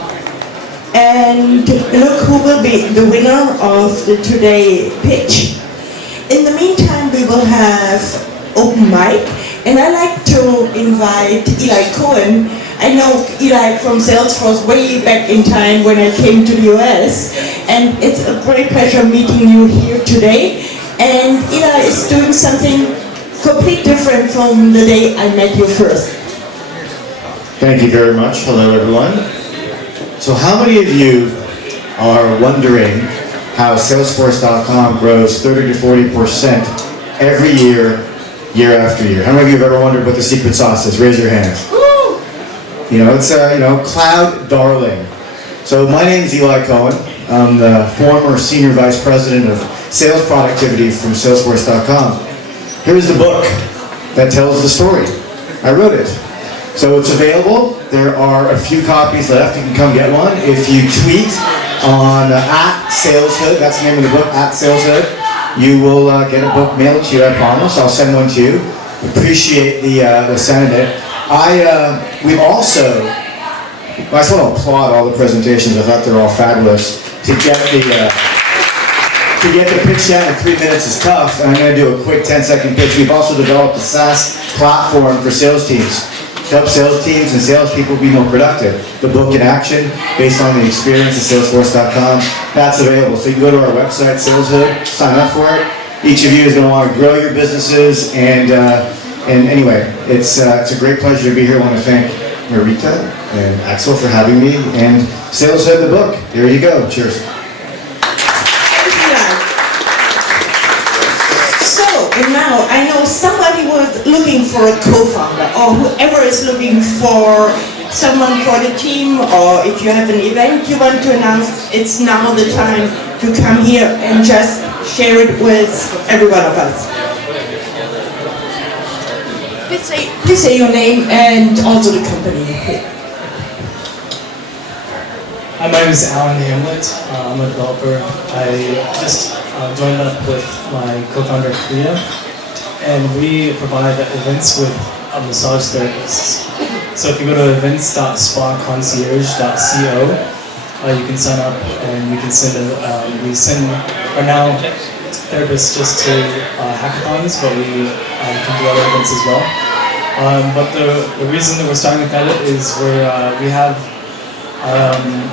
and look who will be the winner of the today pitch. In the meantime, we will have open mic, and I like to invite Eli Cohen. I know Eli from Salesforce way back in time when I came to the US, and it's a great pleasure meeting you here today. And Eli is doing something completely different from the day I met you first. Thank you very much. Hello, everyone. So how many of you are wondering how Salesforce.com grows 30 to 40% every year, year after year? How many of you have ever wondered what the secret sauce is? Raise your hands. You know, it's cloud darling. So my name is Eli Cohen. I'm the former Senior Vice President of Sales Productivity from Salesforce.com. Here's the book that tells the story. I wrote it. So it's available. There are a few copies left. You can come get one. If you tweet on @SalesHood, that's the name of the book, @SalesHood, you will get a book mailed to you, I promise. I'll send one to you. Appreciate the sending it. We've also, I just want to applaud all the presentations. I thought they're all fabulous. To get the pitch down in 3 minutes is tough, and I'm going to do a quick 10-second pitch. We've also developed a SaaS platform for sales teams to help sales teams and salespeople be more productive. The book in action, based on the experience at Salesforce.com, that's available. So you can go to our website, SalesHood, sign up for it. Each of you is going to want to grow your businesses, and anyway, it's a great pleasure to be here. I want to thank Marita and Axel for having me, and SalesHood the book. Here you go. Cheers. And now, I know somebody was looking for a co-founder, or whoever is looking for someone for the team, or if you have an event you want to announce, it's now the time to come here and just share it with every one of us. Please say your name and also the company. Hi, my name is Alan Hamlet. I'm a developer. I just joined up with my co-founder Priya, and we provide events with massage therapists. So if you go to events.spaconcierge.co, you can sign up, and we can we send right now therapists just to hackathons, but we can do other events as well. But the reason that we're starting with that is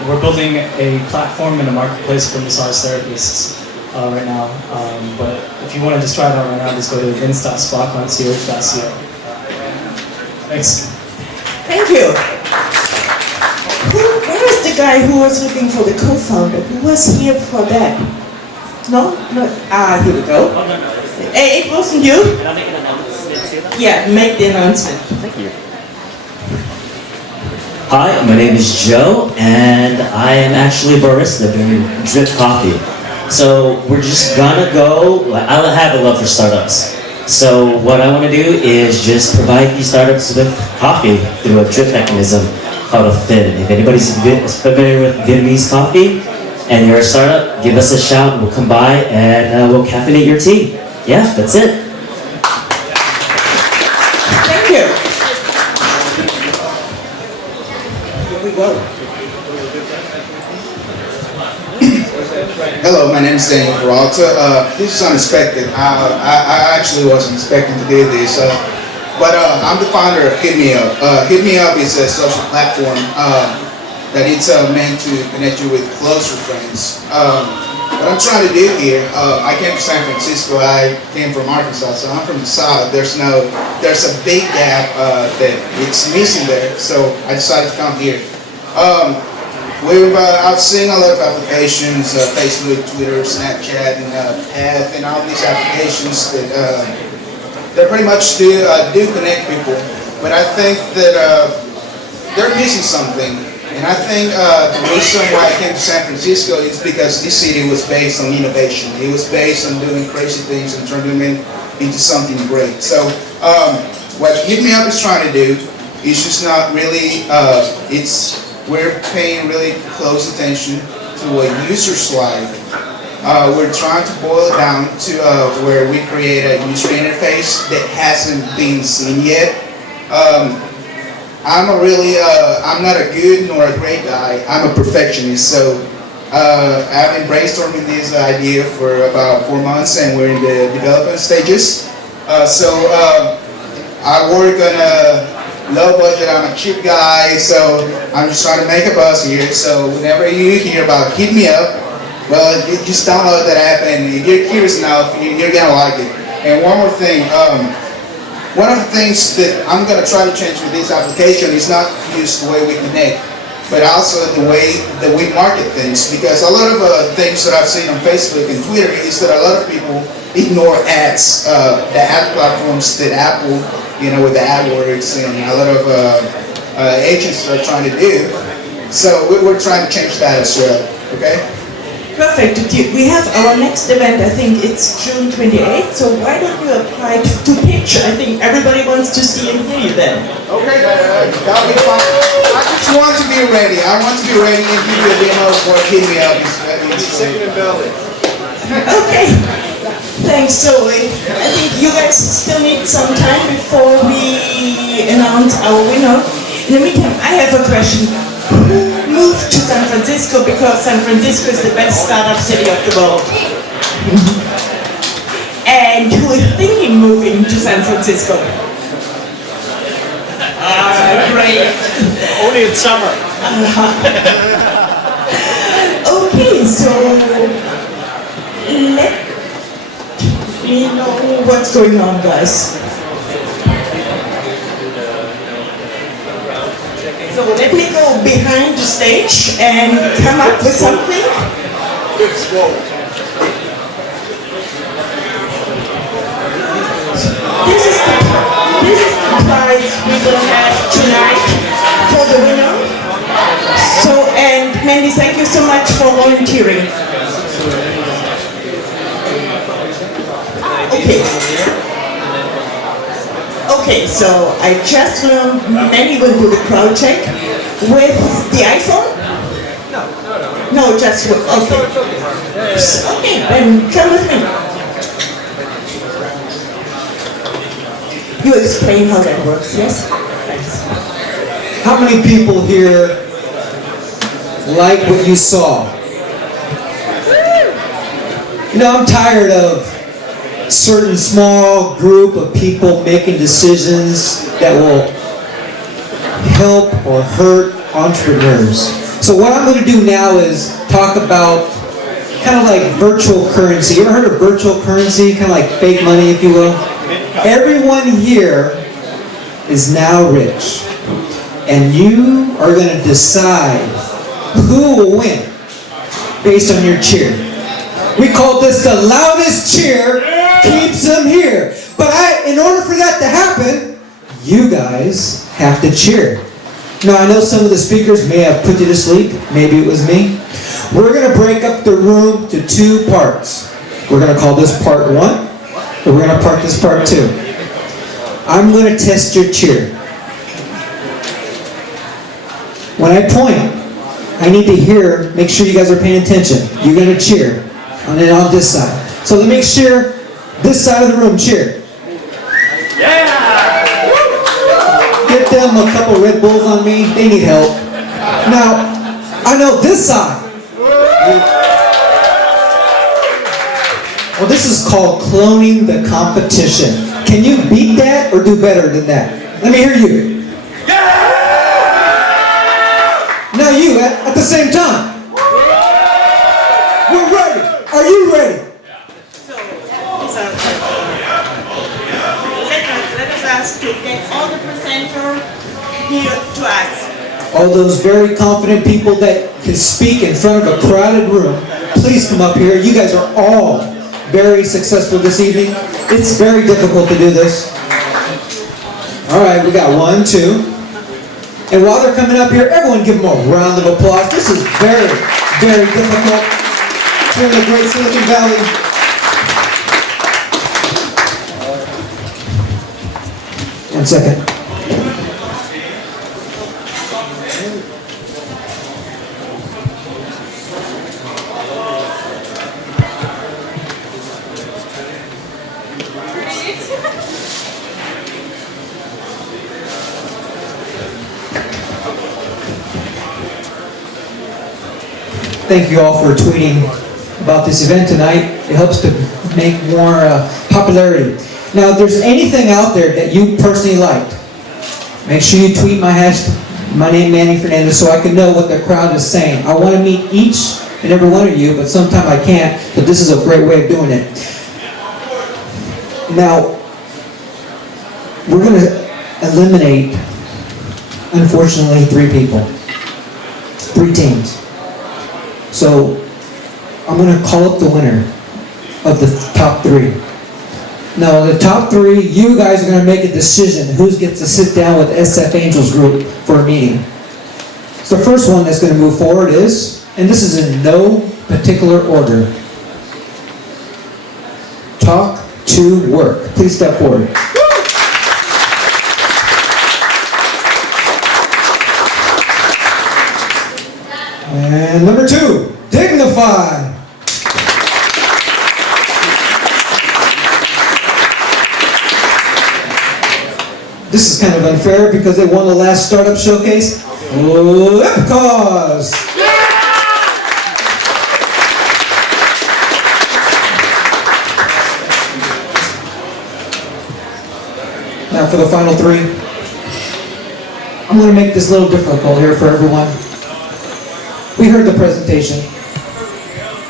we're building a platform and a marketplace for massage therapists right now. But if you want to just try it out right now, just go to events.spaconcierge.co. Thanks. Thank you. Where is the guy who was looking for the co-founder? Who was here for that? No? No? Here we go. Hey, it wasn't you? Can I make an announcement? Yeah, make the announcement. Thank you. Hi, my name is Joe, and I am actually a barista doing drip coffee. So we're just gonna go, I have a love for startups. So what I want to do is just provide these startups with coffee through a drip mechanism called a fin. If anybody's familiar with Vietnamese coffee and you're a startup, give us a shout and we'll come by and we'll caffeinate your tea. Yeah, that's it. Thank you. Here we go. Hello, my name is Daniel Peralta. This is unexpected. I actually wasn't expecting to do this. But I'm the founder of Hit Me Up. Hit Me Up is a social platform that it's meant to connect you with closer friends. What I'm trying to do here, I came from San Francisco. I came from Arkansas, so I'm from the South. There's a big gap that it's missing there, so I decided to come here. I've seen a lot of applications, Facebook, Twitter, Snapchat, and Path, and all these applications that they pretty much do connect people. But I think that they're missing something. And I think the reason why I came to San Francisco is because this city was based on innovation. It was based on doing crazy things and turning them into something great. So what Hit Me Up is trying to do is just not really, we're paying really close attention to what users like. We're trying to boil it down to where we create a user interface that hasn't been seen yet. I'm not a good nor a great guy. I'm a perfectionist. So I've been brainstorming this idea for about 4 months, and we're in the development stages. I work on a low budget. I'm a cheap guy, so I'm just trying to make a buzz here. So whenever you hear about Hit Me Up, well, you just download that app, and if you're curious enough, you're gonna like it. And one more thing. One of the things that I'm going to try to change with this application is not just the way we connect, but also the way that we market things. Because a lot of things that I've seen on Facebook and Twitter is that a lot of people ignore ads, the ad platforms that Apple, with the AdWords and a lot of agents are trying to do. So we're trying to change that as well, okay? Perfect. We have our next event, I think it's June 28th, so why don't you apply to pitch? I think everybody wants to see and hear you then. Okay, that'll be fun. I just want to be ready. I want to be ready and give you a demo of what Hit Me Up is. Okay. Thanks, so I think you guys still need some time before we announce our winner. In the meantime, I have a question. Who moved to San Francisco because San Francisco is the best startup city of the world? And who is thinking moving to San Francisco? Great. Only in summer. Okay, so let me know what's going on, guys. So let me go behind the stage and come up with something. This is the prize we will have tonight for the winner. So, and Mandy, thank you so much for volunteering. Okay, so I just learned Mandy will do the crowd check with the iPhone? No, just with, okay. Okay, then come with me. You explain how that works, yes? Thanks. How many people here like what you saw? You know, I'm tired of certain small group of people making decisions that will help or hurt entrepreneurs. So what I'm going to do now is talk about kind of like virtual currency. You ever heard of virtual currency? Kind of like fake money, if you will. Everyone here is now rich. And you are going to decide who will win based on your cheer. We call this the loudest cheer keeps them here. But in order for that to happen, you guys have to cheer. Now, I know some of the speakers may have put you to sleep. Maybe it was me. We're going to break up the room to two parts. We're going to call this part 1, and we're going to part this part 2. I'm going to test your cheer. When I point, I need to hear, make sure you guys are paying attention. You're going to cheer. And then on this side. So let me make sure this side of the room cheer. Yeah! Get them a couple Red Bulls on me. They need help. Now, I know this side. Well, this is called cloning the competition. Can you beat that or do better than that? Let me hear you. Now you at the same time. We're ready. Are you ready? Let us ask to get all the presenter here to us. All those very confident people that can speak in front of a crowded room, please come up here. You guys are all very successful this evening. It's very difficult to do this. All right, we got 1, 2. And while they're coming up here, everyone give them a round of applause. This is very, very difficult. Here in the Great Silicon Valley. One second. Thank you all for tweeting about this event tonight. It helps to make more popularity. Now, if there's anything out there that you personally liked, make sure you tweet my name, Manny Fernandez, so I can know what the crowd is saying. I want to meet each and every one of you, but sometimes I can't, but this is a great way of doing it. Now, we're going to eliminate, unfortunately, 3 people. 3 teams. So, I'm going to call up the winner of the top 3. Now, the top 3, you guys are going to make a decision who gets to sit down with SF Angels Group for a meeting. So the first one that's going to move forward is, and this is in no particular order, Talk to Work. Please step forward. And number 2, Digify. This is kind of unfair because they won the last startup showcase. Flipcause! Now for the final three. I'm going to make this a little difficult here for everyone. We heard the presentation.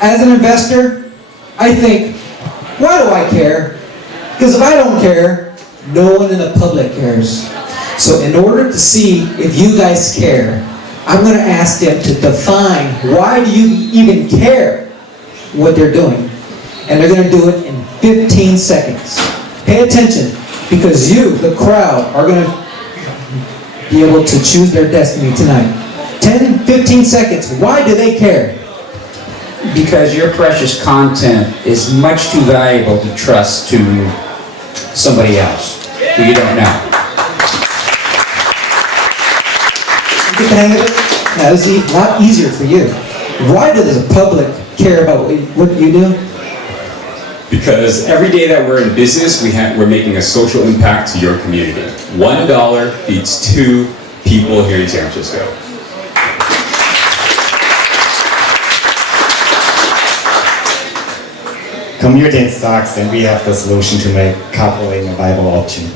As an investor, I think, why do I care? Because if I don't care, no one in the public cares. So in order to see if you guys care, I'm going to ask them to define why do you even care what they're doing. And they're going to do it in 15 seconds. Pay attention, because you, the crowd, are going to be able to choose their destiny tonight. 10, 15 seconds. Why do they care? Because your precious content is much too valuable to trust to somebody else who you don't know. You get the hang of it? Now, it's a lot easier for you. Why does the public care about what you do? Because every day that we're in business, we're making a social impact to your community. $1 feeds 2 people here in San Francisco. Community in stocks, and we have the solution to make coupling a viable option.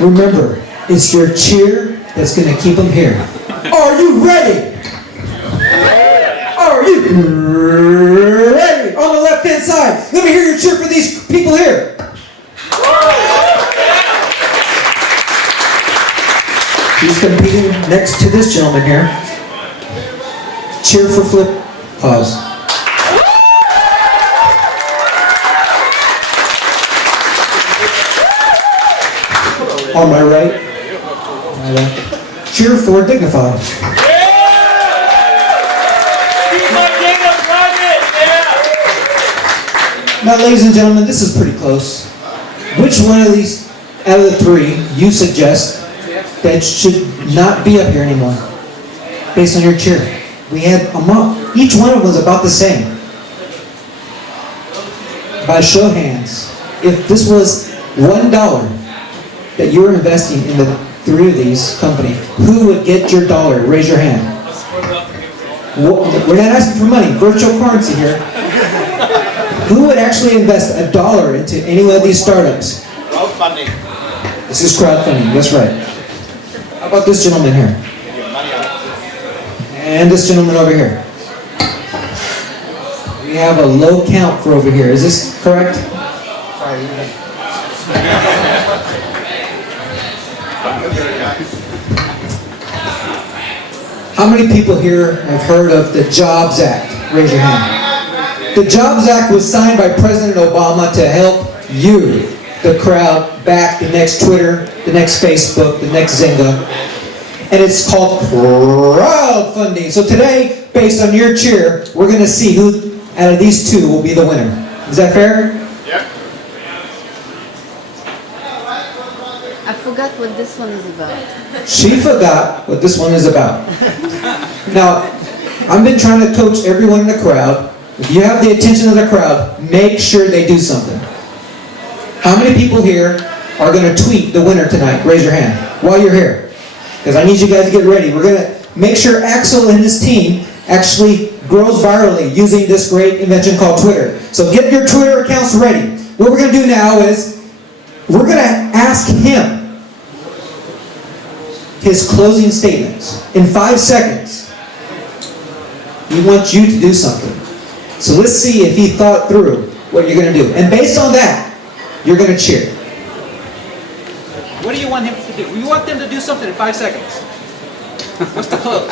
Remember, it's your cheer that's going to keep them here. Are you ready? Are you ready? On the left-hand side, let me hear your cheer for these people here. He's competing next to this gentleman here. Cheer for Flipcause. On my right, my left. Cheer for Digify. Now, ladies and gentlemen, this is pretty close. Which one of these, out of the three, you suggest that should not be up here anymore, based on your cheer? We had each one of them was about the same. By show of hands, if this was $1 that you were investing in the three of these companies, who would get your dollar? Raise your hand. We're not asking for money, virtual currency here. Who would actually invest $1 into any one of these startups? Crowdfunding. This is crowdfunding, that's right. How about this gentleman here? And this gentleman over here. We have a low count for over here. Is this correct? How many people here have heard of the JOBS Act? Raise your hand. The JOBS Act was signed by President Obama to help you, the crowd, back the next Twitter, the next Facebook, the next Zynga. And it's called crowdfunding. So today, based on your cheer, we're going to see who out of these two will be the winner. Is that fair? Yep. I forgot what this one is about. She forgot what this one is about. Now, I've been trying to coach everyone in the crowd. If you have the attention of the crowd, make sure they do something. How many people here are going to tweet the winner tonight? Raise your hand while you're here. Because I need you guys to get ready. We're going to make sure Axel and his team actually grows virally using this great invention called Twitter. So get your Twitter accounts ready. What we're going to do now is we're going to ask him his closing statements. In 5 seconds, we want you to do something. So let's see if he thought through what you're going to do. And based on that, you're going to cheer. What do you want him to do? We want them to do something in 5 seconds. What's the close?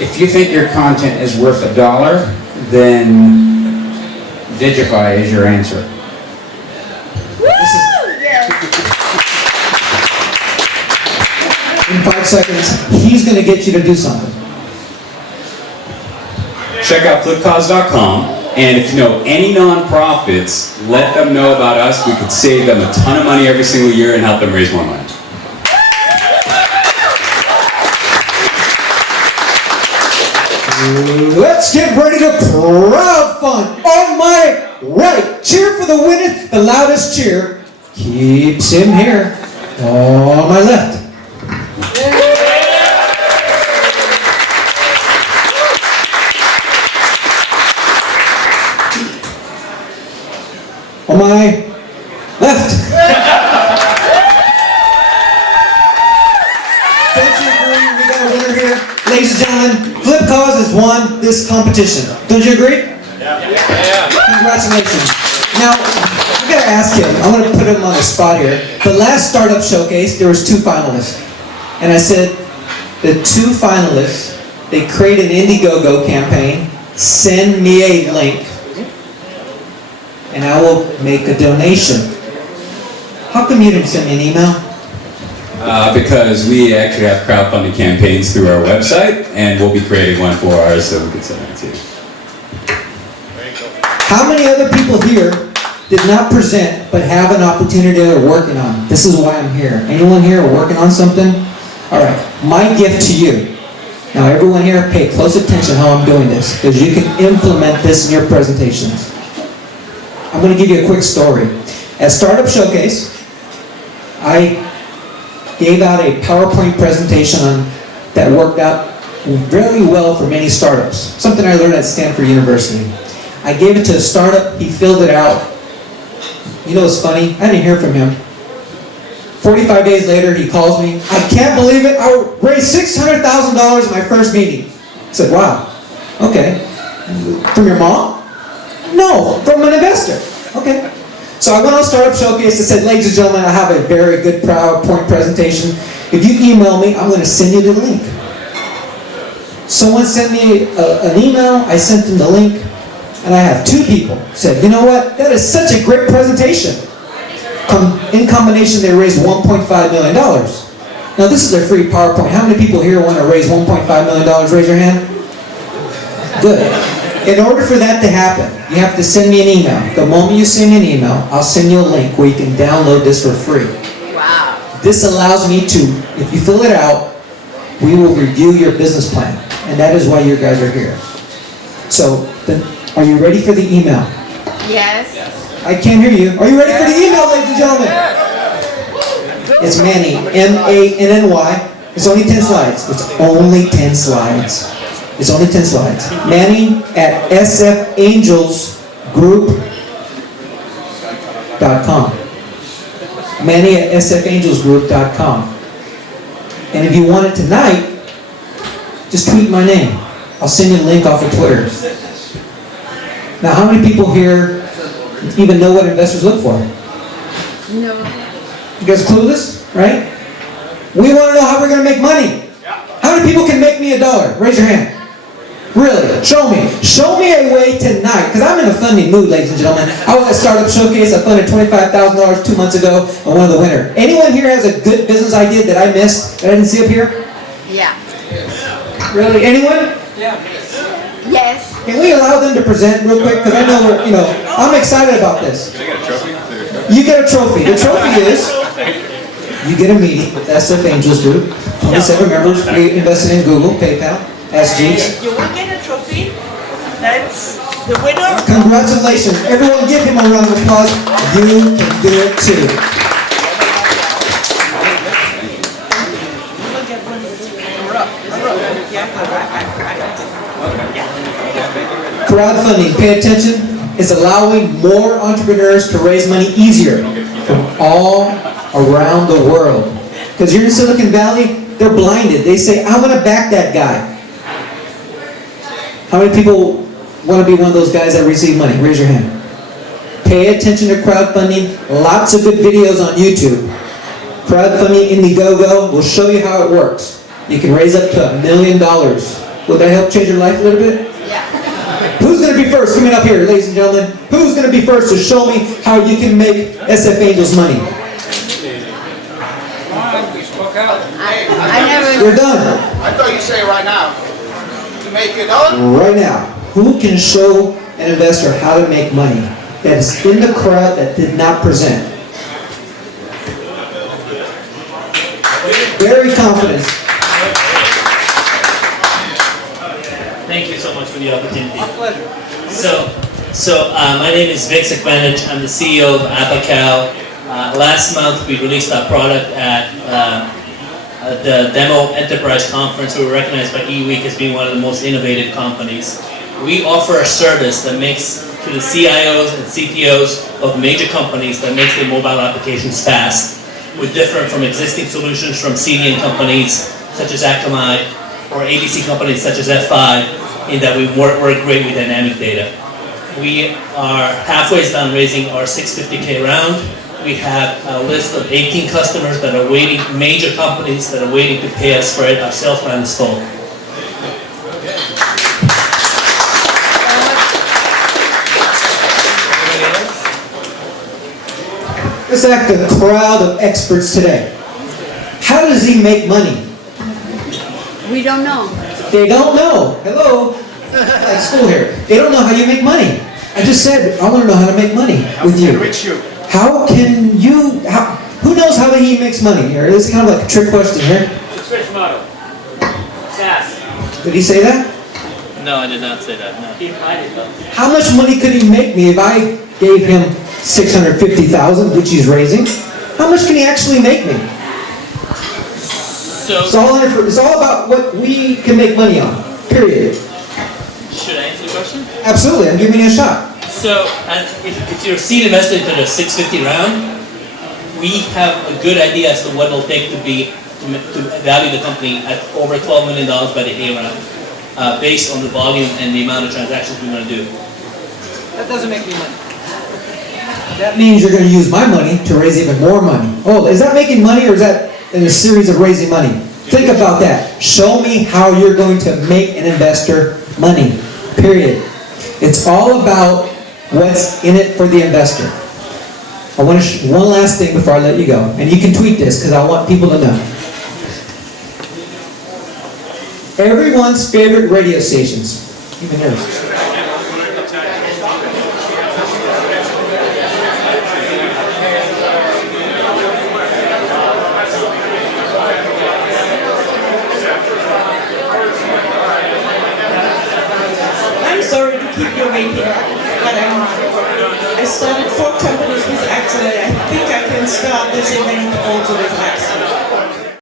If you think your content is worth $1, then Digify is your answer. In 5 seconds, he's going to get you to do something. Check out Flipcause.com, and if you know any nonprofits, let them know about us. We could save them a ton of money every single year and help them raise more money. Let's get ready to crowdfund. On my right, cheer for the winner. The loudest cheer keeps him here. On my left. On my left. Don't you agree we got a winner here? Ladies and gentlemen, Flipcause has won this competition. Don't you agree? Yeah. Congratulations. Now, I gotta ask him, I want to put him on the spot here. The last startup showcase, there was 2 finalists. And I said, the 2 finalists, they create an Indiegogo campaign, send me a link, and I will make a donation. How come you didn't send me an email? Because we actually have crowdfunding campaigns through our website, and we'll be creating one for ours so we can send it to you. How many other people here did not present but have an opportunity they're working on? This is why I'm here. Anyone here working on something? All right, my gift to you. Now everyone here, pay close attention how I'm doing this, because you can implement this in your presentations. I'm going to give you a quick story. At Startup Showcase, I gave out a PowerPoint presentation that worked out really well for many startups. Something I learned at Stanford University. I gave it to a startup, he filled it out. You know what's funny? I didn't hear from him. 45 days later, he calls me. I can't believe it, I raised $600,000 in my first meeting. I said, wow, okay. From your mom? No, from an investor. Okay. So I went on Startup Showcase and said, ladies and gentlemen, I have a very good PowerPoint presentation. If you email me, I'm going to send you the link. Someone sent me an email, I sent them the link, and I have 2 people said, you know what, that is such a great presentation. In combination, they raised $1.5 million. Now this is their free PowerPoint. How many people here want to raise $1.5 million? Raise your hand. Good. In order for that to happen, you have to send me an email. The moment you send me an email, I'll send you a link where you can download this for free. Wow. This allows me to, if you fill it out, we will review your business plan. And that is why you guys are here. So, are you ready for the email? Yes. I can't hear you. Are you ready for the email, ladies and gentlemen? It's Manny, M-A-N-N-Y. It's only 10 slides. It's only 10 slides. It's only 10 slides. Manny at sfangelsgroup.com. Manny at sfangelsgroup.com. And if you want it tonight, just tweet my name. I'll send you a link off of Twitter. Now, how many people here even know what investors look for? No. You guys clueless, right? We want to know how we're going to make money. How many people can make me $1? Raise your hand. Really? Show me. Show me a way tonight, because I'm in a funding mood, ladies and gentlemen. I was at Startup Showcase. I funded $25,000 2 months ago and won the winner. Anyone here has a good business idea that I missed that I didn't see up here? Yeah. Really? Anyone? Yeah. Yes. Can we allow them to present real quick? Because I know we're, I'm excited about this. You get a trophy. The trophy is you get a meeting with SF Angels Group. 27 members. We invested in Google, PayPal, Ask Jeeves. You will get a trophy. That's the winner. Congratulations. Everyone give him a round of applause. You can do it too. Crowdfunding, pay attention, is allowing more entrepreneurs to raise money easier from all around the world. Because you're in Silicon Valley, they're blinded. They say, I want to back that guy. How many people want to be one of those guys that receive money? Raise your hand. Pay attention to crowdfunding. Lots of good videos on YouTube. Crowdfunding Indiegogo will show you how it works. You can raise up to $1 million. Would that help change your life a little bit? Who's going to be first? Coming up here, ladies and gentlemen. Who's going to be first to show me how you can make SF Angels money? We're done. I thought you say right now. To make it on? Right now. Who can show an investor how to make money that is in the crowd that did not present? Very confident. Thank you My name is Vic Sekmenich. I'm the CEO of Apical. Last month we released our product at the Demo Enterprise Conference. We were recognized by eWeek as being one of the most innovative companies. We offer a service that makes to the CIOs and CTOs of major companies that makes their mobile applications fast. We're different from existing solutions from CDN companies such as Akamai or ABC companies such as F5 in that we work great with dynamic data. We are halfway done raising our 650K round. We have a list of 18 customers that are waiting, major companies that are waiting to pay us for it. Our sales plan is full. Let's ask a crowd of experts today. How does he make money? We don't know. They don't know. Hello? Like school here. They don't know how you make money. I just said, I want to know how to make money with you. How can you, who knows how he makes money here? This is kind of like a trick question here. Subscription model. SaaS. Did he say that? No, I did not say that, no. How much money could he make me if I gave him $650,000, which he's raising? How much can he actually make me? It's all about what we can make money on, period. Should I answer the question? Absolutely, I'm giving you a shot. So, if you're a seed investor into the 650 round, we have a good idea as to what it'll take to value the company at over $12 million by the A round, based on the volume and the amount of transactions we want to do. That doesn't make any money. That means you're going to use my money to raise even more money. Oh, is that making money or is that in a series of raising money? Think about that. Show me how you're going to make an investor money, period. It's all about what's in it for the investor. I want to one last thing before I let you go, and you can tweet this because I want people to know. Everyone's favorite radio stations, even yours. Sorry to keep you waiting, but I started 4 companies with Axel, and I think I can start this event also with Axel.